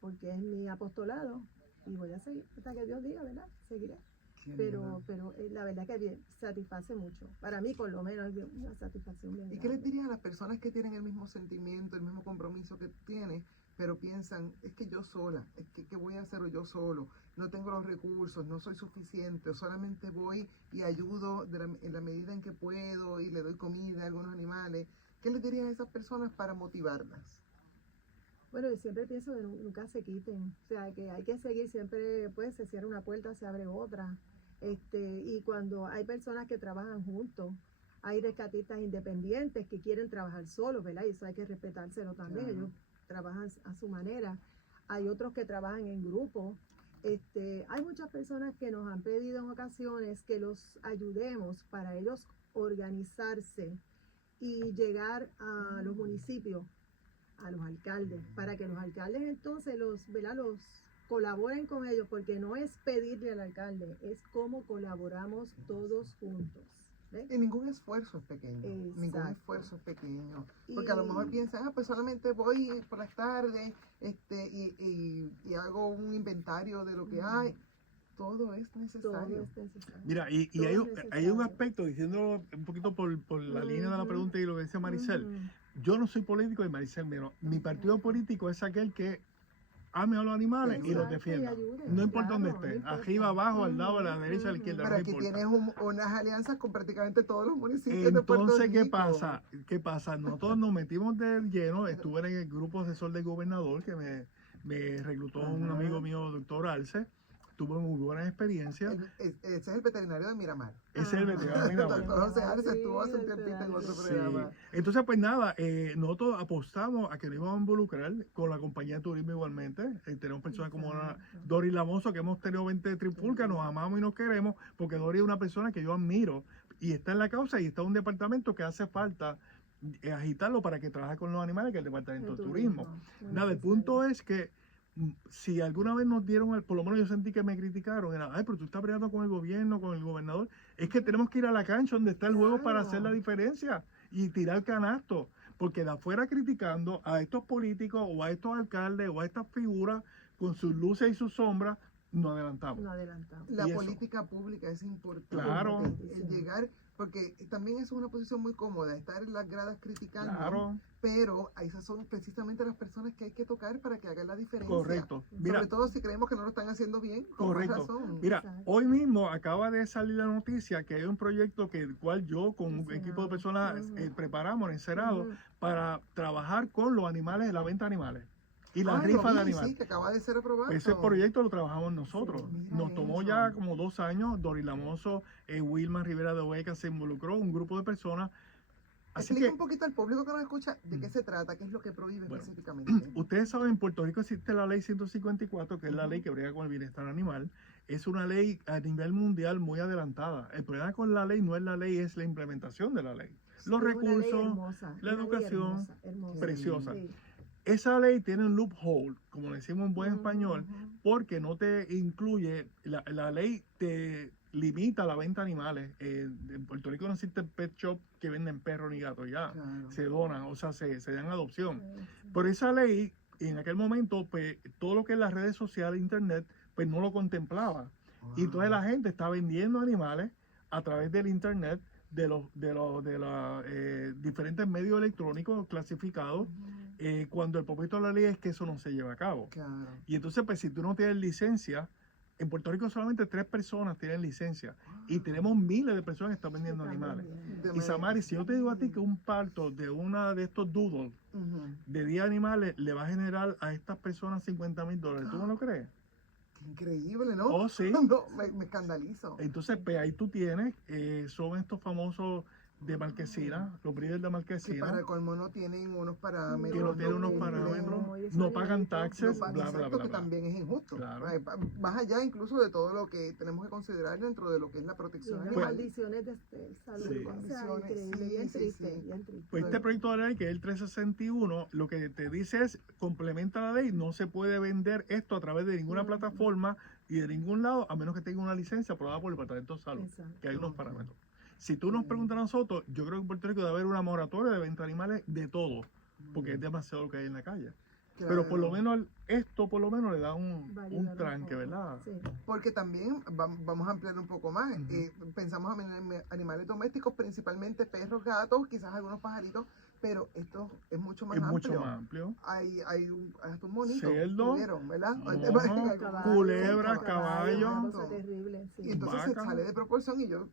porque es mi apostolado y voy a seguir hasta que Dios diga, ¿verdad? Seguiré. Qué Pero lindo. la verdad que bien, satisface mucho. Para mí, por lo menos, es una satisfacción bien ¿Y qué les grande. dirías a las personas que tienen el mismo sentimiento, el mismo compromiso que tienes, pero piensan, es que yo sola, es que ¿qué voy a hacer yo solo? No tengo los recursos, no soy suficiente, o solamente voy y ayudo en la medida en que puedo y le doy comida a algunos animales. ¿Qué les dirías a esas personas para motivarlas? Bueno, yo siempre pienso que nunca se quiten, o sea, que hay que seguir siempre, pues se cierra una puerta, se abre otra, y cuando hay personas que trabajan juntos, hay rescatistas independientes que quieren trabajar solos, ¿verdad? Y eso hay que respetárselo también, Claro. ellos trabajan a su manera, hay otros que trabajan en grupo, hay muchas personas que nos han pedido en ocasiones que los ayudemos para ellos organizarse y llegar a los municipios, a los alcaldes, para que los alcaldes entonces ¿verdad? Los colaboren con ellos, porque no es pedirle al alcalde, es cómo colaboramos todos juntos. ¿Ves? Y ningún esfuerzo es pequeño, ningún Exacto. esfuerzo es pequeño, porque a lo Y- mejor piensan, pues solamente voy por las tardes y hago un inventario de lo que hay. Todo es Todo necesario. es necesario. Mira, y Todo hay, es hay un necesario. aspecto, diciendo un poquito por la línea de la Ujú. pregunta y lo que decía Maricel, Ujú. yo no soy político y Maricel menos. Mi partido político es aquel que ame a los animales y los Exacto, y defienda. ayude, No importa claro, dónde no esté, importa. arriba, abajo, al lado, a la Ujú, derecha, a la izquierda, ujú. Pero no aquí importa. tienes unas alianzas con prácticamente todos los municipios de Puerto Entonces, Rico. ¿qué pasa? ¿Qué pasa? Nosotros nos metimos de lleno, estuve en el grupo asesor del gobernador que me reclutó un Ajá. amigo mío, doctor Arce. Tuve muy buenas experiencias. Ese es el veterinario de Miramar. Ese es el Ajá. veterinario de Miramar. Doctor José Arce Sí, estuvo hace un doctor tiempito en otro Arce. Sí. programa. Entonces, pues nada, nosotros apostamos a que nos íbamos a involucrar con la compañía de turismo igualmente. Tenemos personas como Exacto. Dori Lamoso, que hemos tenido 20 tripulcas, nos amamos y nos queremos, porque Dori es una persona que yo admiro y está en la causa y está en un departamento que hace falta agitarlo para que trabaje con los animales, que es el departamento de turismo. muy Nada, el necesario. punto es que si alguna vez nos dieron, por lo menos yo sentí que me criticaron, era, ay, pero tú estás peleando con el gobierno, con el gobernador, es que tenemos que ir a la cancha donde está el juego para Claro. hacer la diferencia y tirar canasto, porque de afuera criticando a estos políticos o a estos alcaldes o a estas figuras con sus luces y sus sombras, nos adelantamos. No adelantamos. La Y eso. política pública es importante. Claro. El llegar, Porque también eso es una posición muy cómoda, estar en las gradas criticando, Claro, pero esas son precisamente las personas que hay que tocar para que hagan la diferencia. correcto. Mira, Sobre todo si creemos que no lo están haciendo bien, con más correcto. razón. Mira, Exacto. hoy mismo acaba de salir la noticia que hay un proyecto que el cual yo con un equipo de personas preparamos en el Senado Ujú. para trabajar con los animales, la venta de animales y la Lo rifa de vi, animales. sí, que acaba de ser aprobado. Ese proyecto lo trabajamos nosotros. Sí, mira Nos tomó eso. ya como 2 años. Doris Lamoso, Wilma Rivera de Oveca se involucró, un grupo de personas. Así Explica que un poquito al público que nos escucha de qué se trata, qué es lo que prohíbe Bueno, específicamente. ustedes saben, en Puerto Rico existe la ley 154, que es la ley que brega con el bienestar animal. Es una ley a nivel mundial muy adelantada. El problema con la ley no es la ley, es la implementación de la ley. Los Es una ley recursos, hermosa, la una ley educación, hermosa, hermosa. preciosa. Sí. Esa ley tiene un loophole, como le decimos en buen español, Ujú. porque no te incluye, la ley te limita la venta de animales. En Puerto Rico no existe pet shop que venden perros ni gatos, ya Claro. se donan, o sea, se dan adopción. Sí. Por esa ley, en aquel momento, pues todo lo que es las redes sociales, internet, pues no lo contemplaba. Y entonces la gente está vendiendo animales a través del internet, de los diferentes medios electrónicos clasificados, cuando el propósito de la ley es que eso no se lleve a cabo. Claro. Y entonces, pues si tú no tienes licencia, en Puerto Rico solamente 3 personas tienen licencia y tenemos miles de personas que están vendiendo Están animales. vendiendo. Y Samari, si yo te digo a ti que un parto de una de estos doodles Ujú. de 10 animales le va a generar a estas personas $50,000, ¿tú no lo crees? Qué increíble, ¿no? Oh, sí. No, me escandalizo. Entonces, pues ahí tú tienes, son estos famosos de marquesina, los breeders de Que marquesina, para colmo no tienen unos parámetros. que no tienen unos cumplen, parámetros, Muy no pagan desalladito. taxes, no, bla, bla, exacto, bla, que bla. también es injusto. Claro. Más allá incluso de todo lo que tenemos que considerar dentro de lo que es la Y protección unas animal. maldiciones de salud. Sí. O sea, Condiciones, increíble, sí, bien sí, triste, sí. bien triste. Pues este proyecto de ley, que es el 361, lo que te dice es, complementa la ley, no se puede vender esto a través de ninguna plataforma y de ningún lado, a menos que tenga una licencia aprobada por el Departamento de Salud, Exacto. que hay unos Ok. parámetros. Si tú nos preguntas a nosotros, yo creo que en Puerto Rico debe haber una moratoria de venta de animales de todo, porque es demasiado lo que hay en la calle. Pero por lo Claro. menos esto por lo menos le da un Va a ayudar un tranque, poco. ¿verdad? Sí. Porque también vamos a ampliar un poco más. Ujú. Pensamos en animales domésticos, principalmente perros, gatos, quizás algunos pajaritos, pero esto es mucho más Es amplio. mucho más amplio. Hay hasta un monito. Cerdo, ¿Tuvieron, ¿verdad? mono, Caballo, culebra, caballo, una caballo. cosa terrible, sí. Y entonces se vaca. sale de proporción y yo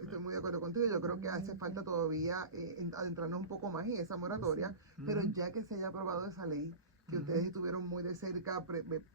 estoy muy de acuerdo contigo. Yo creo que hace falta todavía adentrarnos un poco más en esa moratoria, pero Ujú. ya que se haya aprobado esa ley, que Ujú. ustedes estuvieron muy de cerca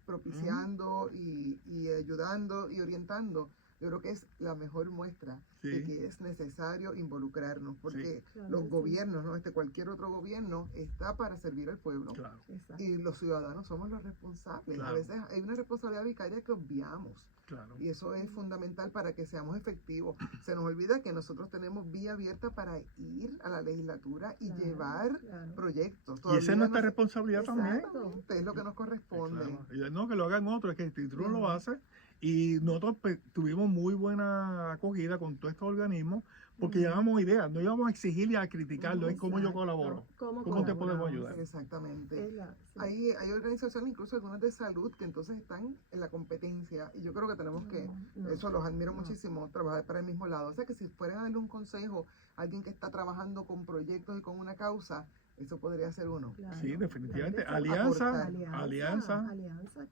propiciando y ayudando y orientando, yo creo que es la mejor muestra de Sí. que es necesario involucrarnos, porque Claro los que sí. gobiernos, ¿no? Cualquier otro gobierno está para servir al pueblo. Claro, Exacto. Y los ciudadanos somos los responsables. Claro. A veces hay una responsabilidad vicaria que obviamos. claro. Y eso es fundamental para que seamos efectivos. Se nos olvida que nosotros tenemos vía abierta para ir a la legislatura y Claro, llevar claro. proyectos. Y esa es Todavía nuestra no se- responsabilidad también. Exactamente, es lo que nos corresponde. Claro. Y no que lo hagan otros, es que el título lo Ujú. hace. Y nosotros pues, tuvimos muy buena acogida con todos estos organismos porque Ujú. llevamos ideas, no íbamos a exigir y a criticarlo, es cómo yo Exacto. colaboro. ¿Cómo ¿Cómo te podemos colaboramos? ayudar? Exactamente. Es la- sí. Hay organizaciones, incluso algunas de salud, que entonces están en la competencia. Y yo creo que tenemos que, No, eso los admiro no. muchísimo, trabajar para el mismo lado. O sea que si fueran a darle un consejo a alguien que está trabajando con proyectos y con una causa, eso podría ser uno. Claro, Sí, definitivamente. claro que sí. Alianza, Aportar. alianza,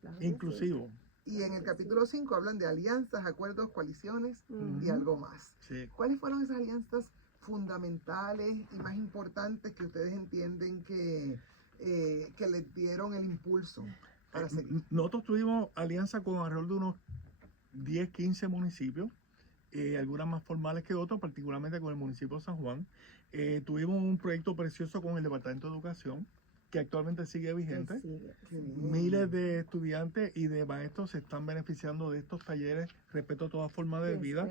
claro que sí. inclusivo. Y en el capítulo 5 hablan de alianzas, acuerdos, coaliciones y Ujú. algo más. Sí. ¿Cuáles fueron esas alianzas fundamentales y más importantes que ustedes entienden que les dieron el impulso para seguir? Nosotros tuvimos alianza con alrededor de unos 10, 15 municipios, algunas más formales que otras, particularmente con el municipio de San Juan. Tuvimos un proyecto precioso con el Departamento de Educación, que actualmente sigue vigente. Qué bien. Miles de estudiantes y de maestros se están beneficiando de estos talleres respecto a toda forma de vida,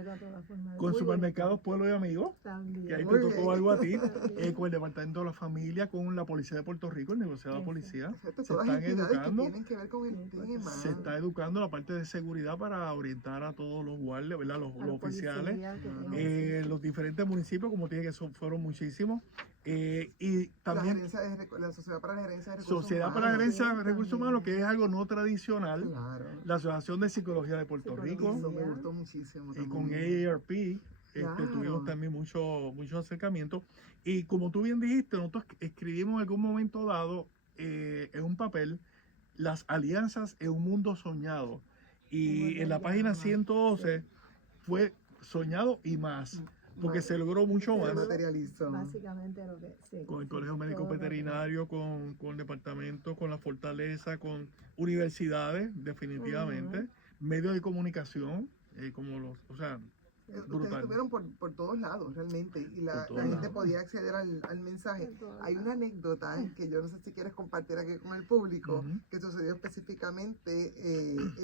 con supermercados Pueblo y Amigos, También. que ahí Muy te tocó bien. algo a ti, También. con el Departamento de la Familia, con la Policía de Puerto Rico, el negociado de Eso. policía. Exacto, se todas están entidades educando. que tienen que ver con el Sí, porque tema. Se está educando la parte de seguridad para orientar a todos los guardias, ¿verdad? Los A la oficiales, policía que tengan, sí. los diferentes municipios, como te dije, que fueron muchísimos. Y también La Sociedad para la Gerencia de Recursos Sociedad para la Humanos. Gerencia de Sí, Recursos también. Humanos, que es algo no tradicional. Claro. La Asociación de Psicología de Puerto Psicología. Rico, Eso me gustó muchísimo. y con también. AARP, Claro. Tuvimos también mucho acercamiento. Y como tú bien dijiste, nosotros escribimos en algún momento dado en un papel las alianzas en un mundo soñado. Y en la página 112 fue soñado y más, porque se logró mucho Se más. logró Materializó. básicamente lo que sí. Con el sí, Colegio Médico todo lo que- Veterinario, con el departamento, con la Fortaleza, con universidades, definitivamente, medios de comunicación, como o sea, Ustedes brutal. estuvieron por todos lados realmente y Por la todos gente lados. podía acceder al mensaje. Por todos Hay una anécdota que yo no sé si quieres compartir aquí con el público, Ujú. que sucedió específicamente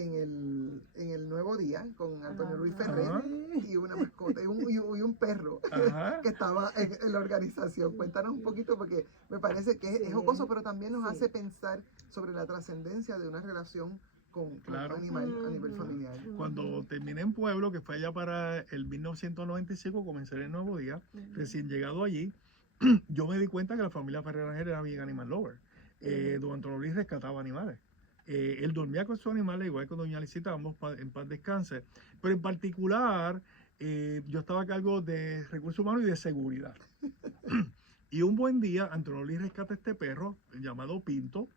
en el Nuevo Día con Antonio Luis Ajá. Ferrer Ajá. y una mascota y un perro Ajá. que estaba en la organización. Cuéntanos un poquito porque me parece que es Sí. jocoso, pero también nos Sí. hace pensar sobre la trascendencia de una relación con Claro. un animal a nivel Ujú. familiar. Cuando terminé en Pueblo, que fue allá para el 1995, comencé el Nuevo Día, recién llegado allí, yo me di cuenta que la familia Ferrer Ángel era bien animal lover. Don Antonio Luis rescataba animales. Él dormía con sus animales, igual que doña Licita, ambos en paz descanse. Pero en particular, yo estaba a cargo de recursos humanos y de seguridad. Y un buen día, Antonio Luis rescata este perro llamado Pinto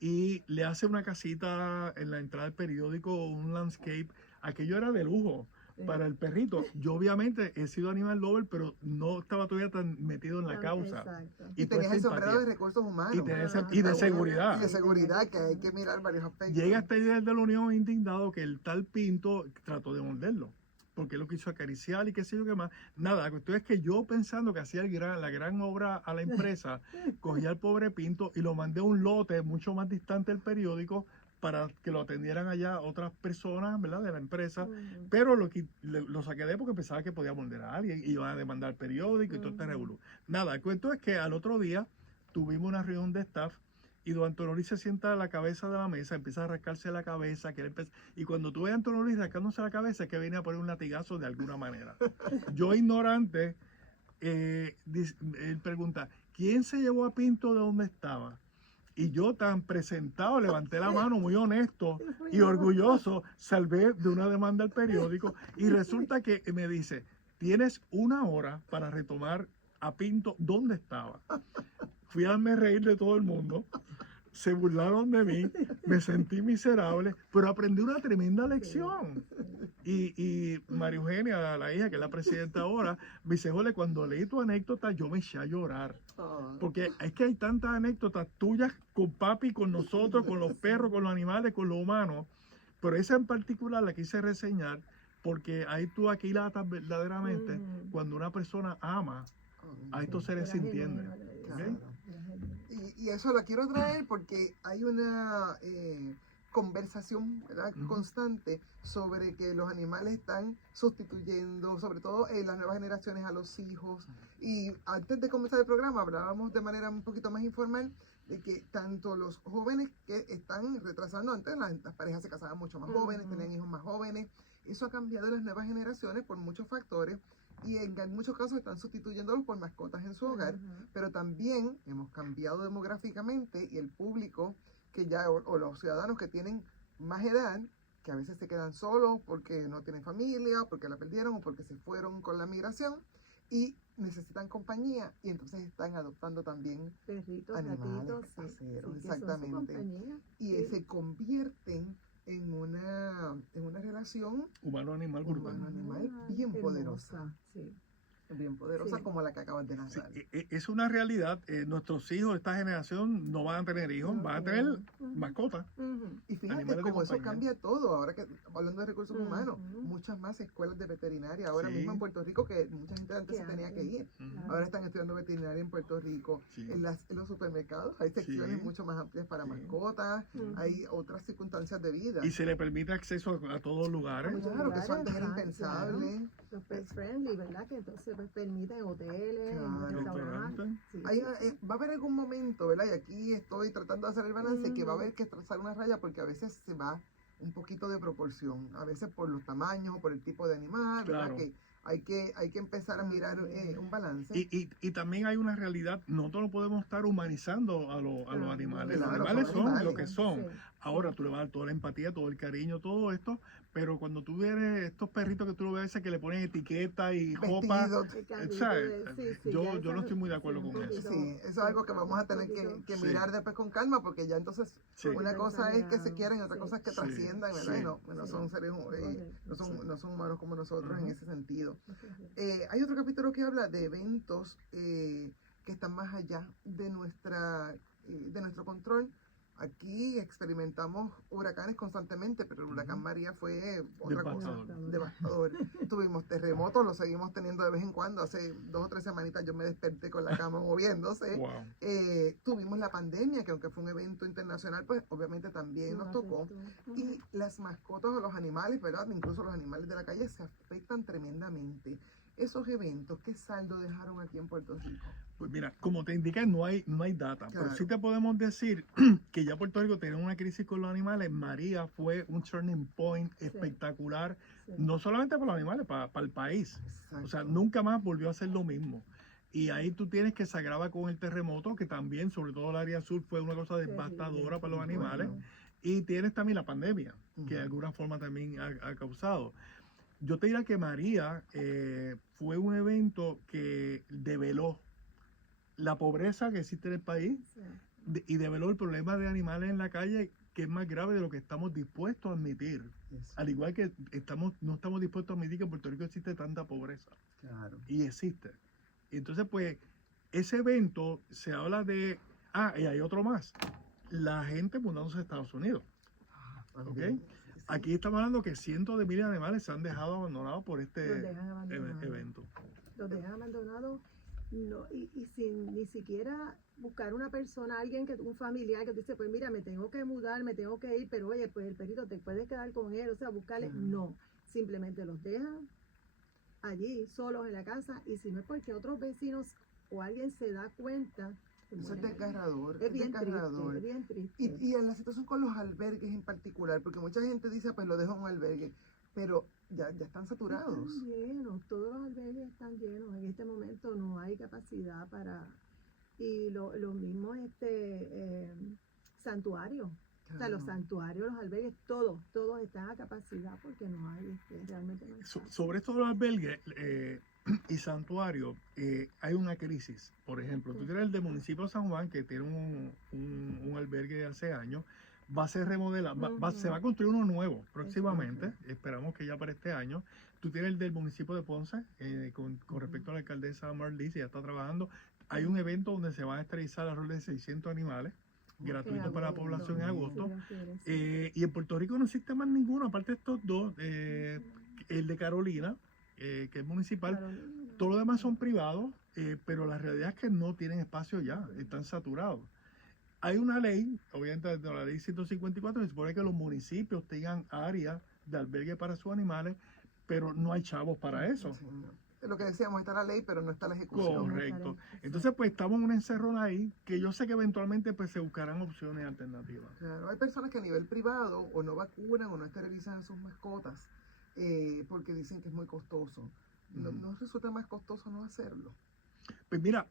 y le hace una casita en la entrada del periódico, un landscape. Aquello era de lujo para el perrito. Yo obviamente he sido animal lover, pero no estaba todavía tan metido en la causa. Exacto. Y toda tenías esta el sombrero empatía. de recursos humanos. Y tenía Ajá. y de seguridad. Y de seguridad, que hay que mirar varios aspectos. Llega este líder de la Unión indignado que el tal Pinto trató de morderlo, porque él lo quiso acariciar y qué sé yo qué más. Nada, la cuestión es que yo pensando que hacía la gran obra a la empresa, cogí al pobre Pinto y lo mandé a un lote mucho más distante del periódico para que lo atendieran allá otras personas, ¿verdad?, de la empresa. Pero lo saqué de ahí porque pensaba que podía morder a alguien y iban a demandar el periódico y todo este revolú. Nada, el cuento es que al otro día tuvimos una reunión de staff y don Antonio Luis se sienta a la cabeza de la mesa, empieza a rascarse la cabeza, y cuando tú ves a Antonio Luis rascándose la cabeza es que viene a poner un latigazo de alguna manera. Yo ignorante, él pregunta, ¿quién se llevó a Pinto de donde estaba? Y yo tan presentado, levanté la mano muy honesto y orgulloso, salvé de una demanda al periódico y resulta que me dice, tienes 1 hora para retomar a Pinto donde estaba. Fui a darme reír de todo el mundo, se burlaron de mí, me sentí miserable, pero aprendí una tremenda lección. Y María Eugenia, la hija, que es la presidenta ahora, me dice, Jole, cuando leí tu anécdota, yo me eché a llorar. Porque es que hay tantas anécdotas tuyas con papi, con nosotros, con los perros, con los animales, con los humanos. Pero esa en particular la quise reseñar porque ahí tú aquilatas verdaderamente cuando una persona ama a estos seres sintientes. Claro. Y eso lo quiero traer porque hay una conversación, ¿verdad?, constante sobre que los animales están sustituyendo, sobre todo en las nuevas generaciones, a los hijos. Y antes de comenzar el programa hablábamos de manera un poquito más informal de que tanto los jóvenes que están retrasando, antes las parejas se casaban mucho más jóvenes, tenían hijos más jóvenes, eso ha cambiado en las nuevas generaciones por muchos factores y en muchos casos están sustituyéndolos por mascotas en su hogar, pero también hemos cambiado demográficamente y el público que ya, o los ciudadanos que tienen más edad, que a veces se quedan solos porque no tienen familia, porque la perdieron o porque se fueron con la migración y necesitan compañía y entonces están adoptando también perritos, animales gatitos, sí, caseros, sí, que son su exactamente. compañía. Y se convierten en una relación Humano-animal brutal. humano-animal Ah, bien hermosa, poderosa. sí. Bien poderosa Sí. como la que acabas de Sí, narrar. es una realidad. Nuestros hijos de esta generación no van a tener hijos, van a tener mascotas. Y fíjate animales de cómo eso compañía. cambia todo. Ahora que estamos hablando de recursos humanos, muchas más escuelas de veterinaria. Ahora Sí. mismo en Puerto Rico, que mucha gente antes Que se tenía que antes. ir. Ujú. Ahora están estudiando veterinaria en Puerto Rico. Sí. En los supermercados hay secciones Sí. mucho más amplias para Sí. mascotas. Hay otras circunstancias de vida. Y se le permite acceso a todos lugares. muchos Claro, que eso antes era lugares, impensable. Los pet friendly, ¿verdad? Que entonces pues, permiten hoteles, Claro. restaurantes. Sí, Hay sí, sí. va a haber algún momento, ¿verdad? Y aquí estoy tratando de hacer el balance, que va a haber que trazar una raya porque a veces se va un poquito de proporción, a veces por los tamaños o por el tipo de animal, ¿verdad? Claro. Que hay que empezar a mirar un balance. Y también hay una realidad, nosotros no podemos estar humanizando a los animales. Los Claro, animales son son animales. lo que son. Sí. Ahora tú le vas a dar toda la empatía, todo el cariño, todo esto, pero cuando tú ves estos perritos que tú lo ves que le ponen etiqueta y ropa, Vestido. El caldito ¿sabes? sí, ya Yo no estoy muy de acuerdo un con eso. poquito, Sí, eso es algo que vamos a tener que Sí. mirar después con calma, porque ya entonces Sí. una poquito cosa es que se exagerado, quieren y otra sí. cosa es que Sí, trasciendan, ¿verdad? sí, Y no sí. son seres, Correcto. no son humanos como nosotros en Ujú. ese sentido. Correcto. Hay otro capítulo que habla de eventos que están más allá de nuestro control. Aquí experimentamos huracanes constantemente, pero el huracán Ujú. María fue otra cosa, Devastador. devastador. Tuvimos terremotos, los seguimos teniendo de vez en cuando. Hace 2 o 3 semanitas yo me desperté con la cama moviéndose. Wow. Tuvimos la pandemia, que aunque fue un evento internacional, pues obviamente también nos tocó. Y las mascotas o los animales, ¿verdad? Incluso los animales de la calle se afectan tremendamente. Esos eventos, ¿qué saldo dejaron aquí en Puerto Rico? Pues mira, como te indiqué, no hay data, pero Claro. sí te podemos decir que ya Puerto Rico tenía una crisis con los animales. María fue un turning point Sí. espectacular, Sí. no solamente para los animales, para el país. O sea, Exacto. nunca más volvió a ser lo mismo. Y ahí tú tienes que se agrava con el terremoto, que también, sobre todo el área sur, fue una cosa devastadora para los animales. Bueno. Y tienes también la pandemia, que de Ujú. alguna forma también ha causado. Yo te diría que María fue un evento que develó la pobreza que existe en el país Sí. y develó el problema de animales en la calle, que es más grave de lo que estamos dispuestos a admitir. Eso, Al igual que no estamos dispuestos a admitir que en Puerto Rico existe tanta pobreza. claro. Y existe. Entonces, pues, ese evento se habla de... y hay otro más. La gente mudándose a Estados Unidos. También, sí. Aquí estamos hablando que cientos de miles de animales se han dejado abandonados por este Los dejan abandonados. evento. Los dejan abandonados no, y sin ni siquiera buscar una persona, alguien un familiar que te dice, pues mira, me tengo que mudar, me tengo que ir, pero oye, pues el perrito te puedes quedar con él, o sea, buscarle. Ajá. No, simplemente los dejan allí solos en la casa, y si no es porque otros vecinos o alguien se da cuenta, se Eso es mueren allí. desgarrador. Es bien triste, desgarrador. es bien triste. Y en la situación con los albergues en particular, porque mucha gente dice, pues lo dejo en un albergue, pero ya están saturados. Están llenos, todos los albergues están llenos. En este momento no hay capacidad para... Y lo mismo santuarios. O sea, los Claro. santuarios, los albergues, todos están a capacidad porque no hay, realmente no hay espacio. Sobre esto de los albergues y santuarios, hay una crisis. Por ejemplo, tú tienes el del municipio de San Juan, que tiene un albergue de hace años, va a ser remodelado, se va a construir uno nuevo próximamente, esperamos que ya para este año. Tú tienes el del municipio de Ponce, con respecto a la alcaldesa Marlis, ya está trabajando. Hay un evento donde se van a esterilizar alrededor de 600 animales, gratuitos para la población en agosto. Y en Puerto Rico no existe más ninguno, aparte de estos dos, el de Carolina, que es municipal. Todos los demás son privados, pero la realidad es que no tienen espacio ya, están saturados. Hay una ley, obviamente de la ley 154, que supone que los municipios tengan áreas de albergue para sus animales, pero no hay chavos para eso. Sí, no. Es lo que decíamos, está la ley, pero no está la ejecución. Correcto. Entonces, pues estamos en un encerrón ahí, que yo sé que eventualmente pues se buscarán opciones alternativas. Claro, hay personas que a nivel privado o no vacunan o no esterilizan a sus mascotas porque dicen que es muy costoso. ¿No resulta más costoso no hacerlo? Pues mira,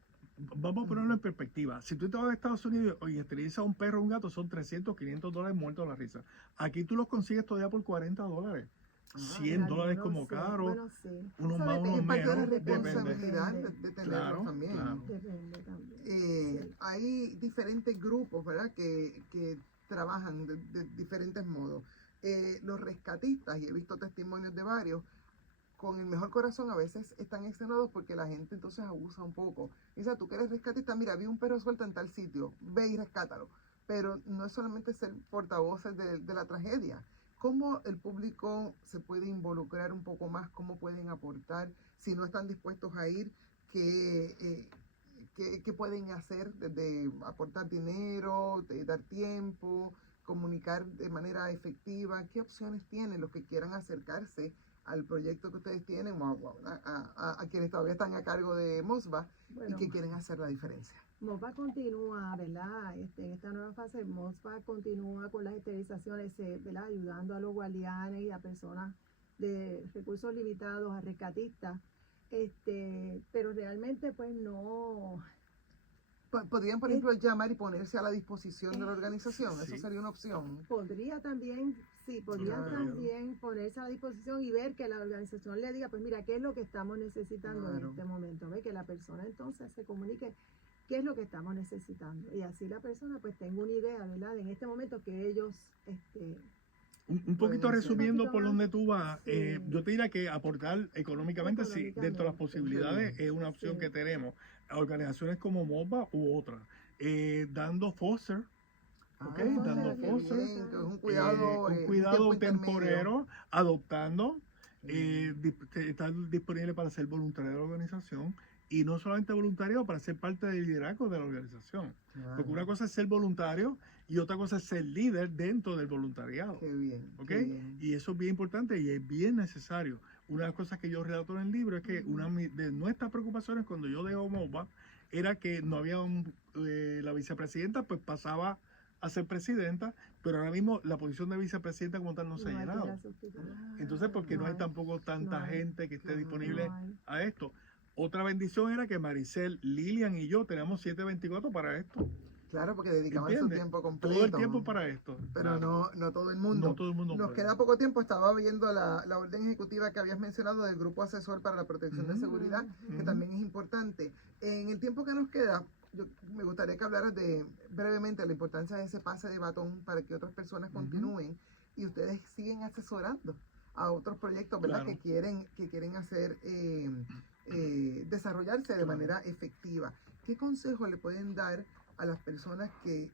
vamos a ponerlo en perspectiva. Si tú te vas a Estados Unidos y esterilizas a un perro o un gato, son $300, $500 muertos a la risa. Aquí tú los consigues todavía por $40. $100 como caro, Bueno, sí. unos Eso más, depende, unos Es parte de la menos, depende. responsabilidad de tenerlos Claro, también. claro. Depende también. Sí. Hay diferentes grupos, ¿verdad? Que trabajan de diferentes modos. Los rescatistas, y he visto testimonios de varios, con el mejor corazón a veces están extenuados porque la gente entonces abusa un poco. Dice, tú que eres rescatista, mira, vi un perro suelto en tal sitio, ve y rescátalo. Pero no es solamente ser portavoces de la tragedia. ¿Cómo el público se puede involucrar un poco más? ¿Cómo pueden aportar? Si no están dispuestos a ir, ¿qué pueden hacer? Desde aportar dinero, dar tiempo, comunicar de manera efectiva. ¿Qué opciones tienen los que quieran acercarse al proyecto que ustedes tienen o a quienes todavía están a cargo de MOSBA y que quieren hacer la diferencia? MOSBA continúa, ¿verdad? En esta nueva fase, MOSBA continúa con las esterilizaciones, ¿verdad? Ayudando a los guardianes y a personas de recursos limitados, a rescatistas, pero realmente pues no, Podrían, por ejemplo, llamar y ponerse a la disposición de la organización. Eso Sí. sería una opción. Podría también, sí, podrían Claro. también ponerse a disposición y ver que la organización le diga, pues mira, ¿qué es lo que estamos necesitando en Claro. este momento? ¿Ve? Que la persona entonces se comunique qué es lo que estamos necesitando. Y así la persona pues tenga una idea, ¿verdad? En este momento que ellos, Un poquito Buenísimo. resumiendo Un poquito por más, donde tú vas, sí. yo te diría que aportar económicamente, sí, dentro de las Económicamente. posibilidades es una opción Sí. que tenemos. A organizaciones como MOBA u otras, dando foster, ¿ok? Dando qué foster. bien, que es un cuidado, un un cuidado tiempo intermedio. temporero, adoptando, Mm. estar disponible para ser voluntario de la organización y no solamente voluntario, para ser parte del liderazgo de la organización. Claro. Porque una cosa es ser voluntario y otra cosa es ser líder dentro del voluntariado. Qué bien. ¿Ok? Qué bien. Y eso es bien importante y es bien necesario. Una de las cosas que yo relato en el libro es que una de nuestras preocupaciones cuando yo dejo MOBA era que no había la vicepresidenta, pues pasaba a ser presidenta, pero ahora mismo la posición de vicepresidenta como tal no se ha hay quien llenado. la sustituya. Entonces, porque no hay tampoco tanta no hay, gente que esté claro, disponible no hay. a esto. Otra bendición era que Maricel, Lilian y yo tenemos 724 para esto. Claro, porque dedicaban su ¿Entiendes? tiempo completo. Todo el tiempo para esto. Pero Claro. no todo el mundo. No todo el mundo Nos puede. queda poco tiempo. Estaba viendo la orden ejecutiva que habías mencionado del Grupo Asesor para la Protección de Ujú. Seguridad, que Ujú. también es importante. En el tiempo que nos queda, me gustaría que hablaras brevemente la importancia de ese pase de batón para que otras personas Ujú. continúen y ustedes siguen asesorando a otros proyectos, ¿verdad? Claro. Que quieren hacer desarrollarse de Claro. manera efectiva. ¿Qué consejo le pueden dar a las personas que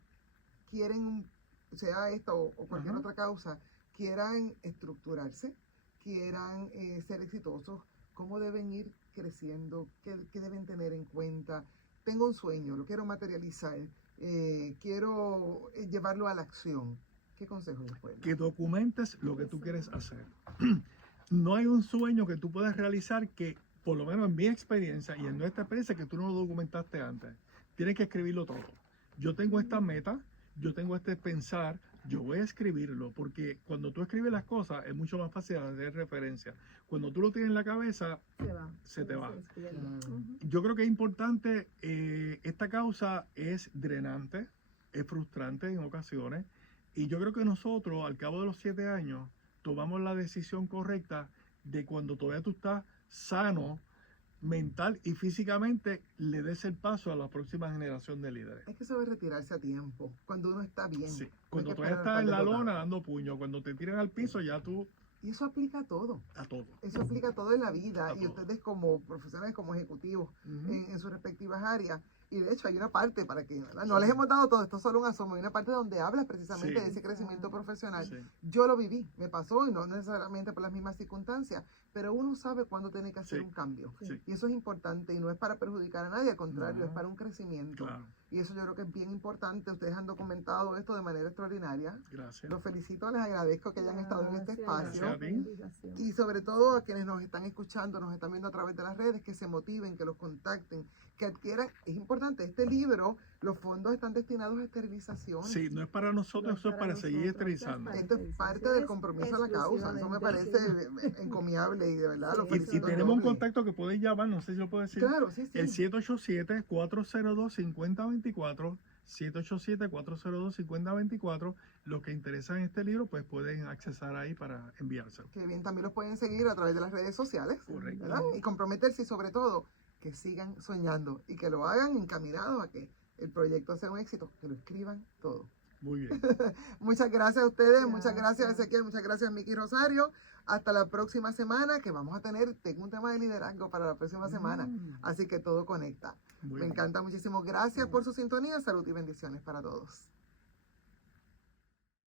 quieren, sea esta o cualquier Ajá. otra causa, quieran estructurarse, quieran ser exitosos? ¿Cómo deben ir creciendo? ¿Qué deben tener en cuenta? Tengo un sueño, lo quiero materializar, quiero llevarlo a la acción. ¿Qué consejos les pueden dar? Que documentes lo que tú quieres hacer. No hay un sueño que tú puedas realizar que, por lo menos en mi experiencia y en nuestra experiencia, que tú no lo documentaste antes. Tienes que escribirlo todo. Yo tengo esta meta, yo tengo este pensar, yo voy a escribirlo, porque cuando tú escribes las cosas es mucho más fácil hacer referencia. Cuando tú lo tienes en la cabeza, se te va. pierde. Claro. Ujú. yo creo que es importante, esta causa es drenante, es frustrante en ocasiones, y yo creo que nosotros, al cabo de los 7 años, tomamos la decisión correcta de cuando todavía tú estás sano, mental y físicamente, le des el paso a la próxima generación de líderes. Es que saber retirarse a tiempo, cuando uno está bien. Sí. No hay Cuando que todavía esperar a estás en la estar derrotado. lona dando puño, cuando te tiran al piso, ya tú Y eso aplica a todo. a todo. Eso aplica a todo en la vida. A Y todo. ustedes como profesionales, como ejecutivos, Ujú. en sus respectivas áreas. Y de hecho hay una parte para que, ¿verdad? No les hemos dado todo, esto es solo un asomo, hay una parte donde hablas precisamente Sí. de ese crecimiento profesional. Sí. Yo lo viví, me pasó y no necesariamente por las mismas circunstancias, pero uno sabe cuándo tiene que hacer Sí. un cambio. Sí. Y eso es importante y no es para perjudicar a nadie, al contrario, No. es para un crecimiento. Claro. Y eso yo creo que es bien importante. Ustedes han documentado esto de manera extraordinaria. Gracias. Los felicito, les agradezco que hayan estado en este Gracias, espacio. Gracias a ti. invitación. Y sobre todo a quienes nos están escuchando, nos están viendo a través de las redes, que se motiven, que los contacten, que adquieran. Es importante, este libro, los fondos están destinados a esterilización. Sí, no es para nosotros, No es eso es para para seguir nosotros, esterilizando. es Esto es parte del compromiso a la causa. Eso me parece encomiable y de verdad lo Sí. Y felicito. tenemos un doble. contacto que pueden llamar, no sé si lo puedo decir, Claro, sí, sí. el 787-402-5024, 787-402-5024. Los que interesan en este libro, pues pueden accesar ahí para enviárselo. Que bien, también los pueden seguir a través de las redes sociales. Correcto. ¿Verdad? Y comprometerse y sobre todo que sigan soñando y que lo hagan encaminados a que el proyecto sea un éxito, que lo escriban todo. Muy bien. Muchas gracias a ustedes, muchas gracias Gracias. Ezequiel, muchas gracias Miki Rosario. Hasta la próxima semana que vamos a tengo un tema de liderazgo para la próxima semana, así que todo conecta. Muy Me bien. encanta muchísimo. Gracias por su sintonía, salud y bendiciones para todos.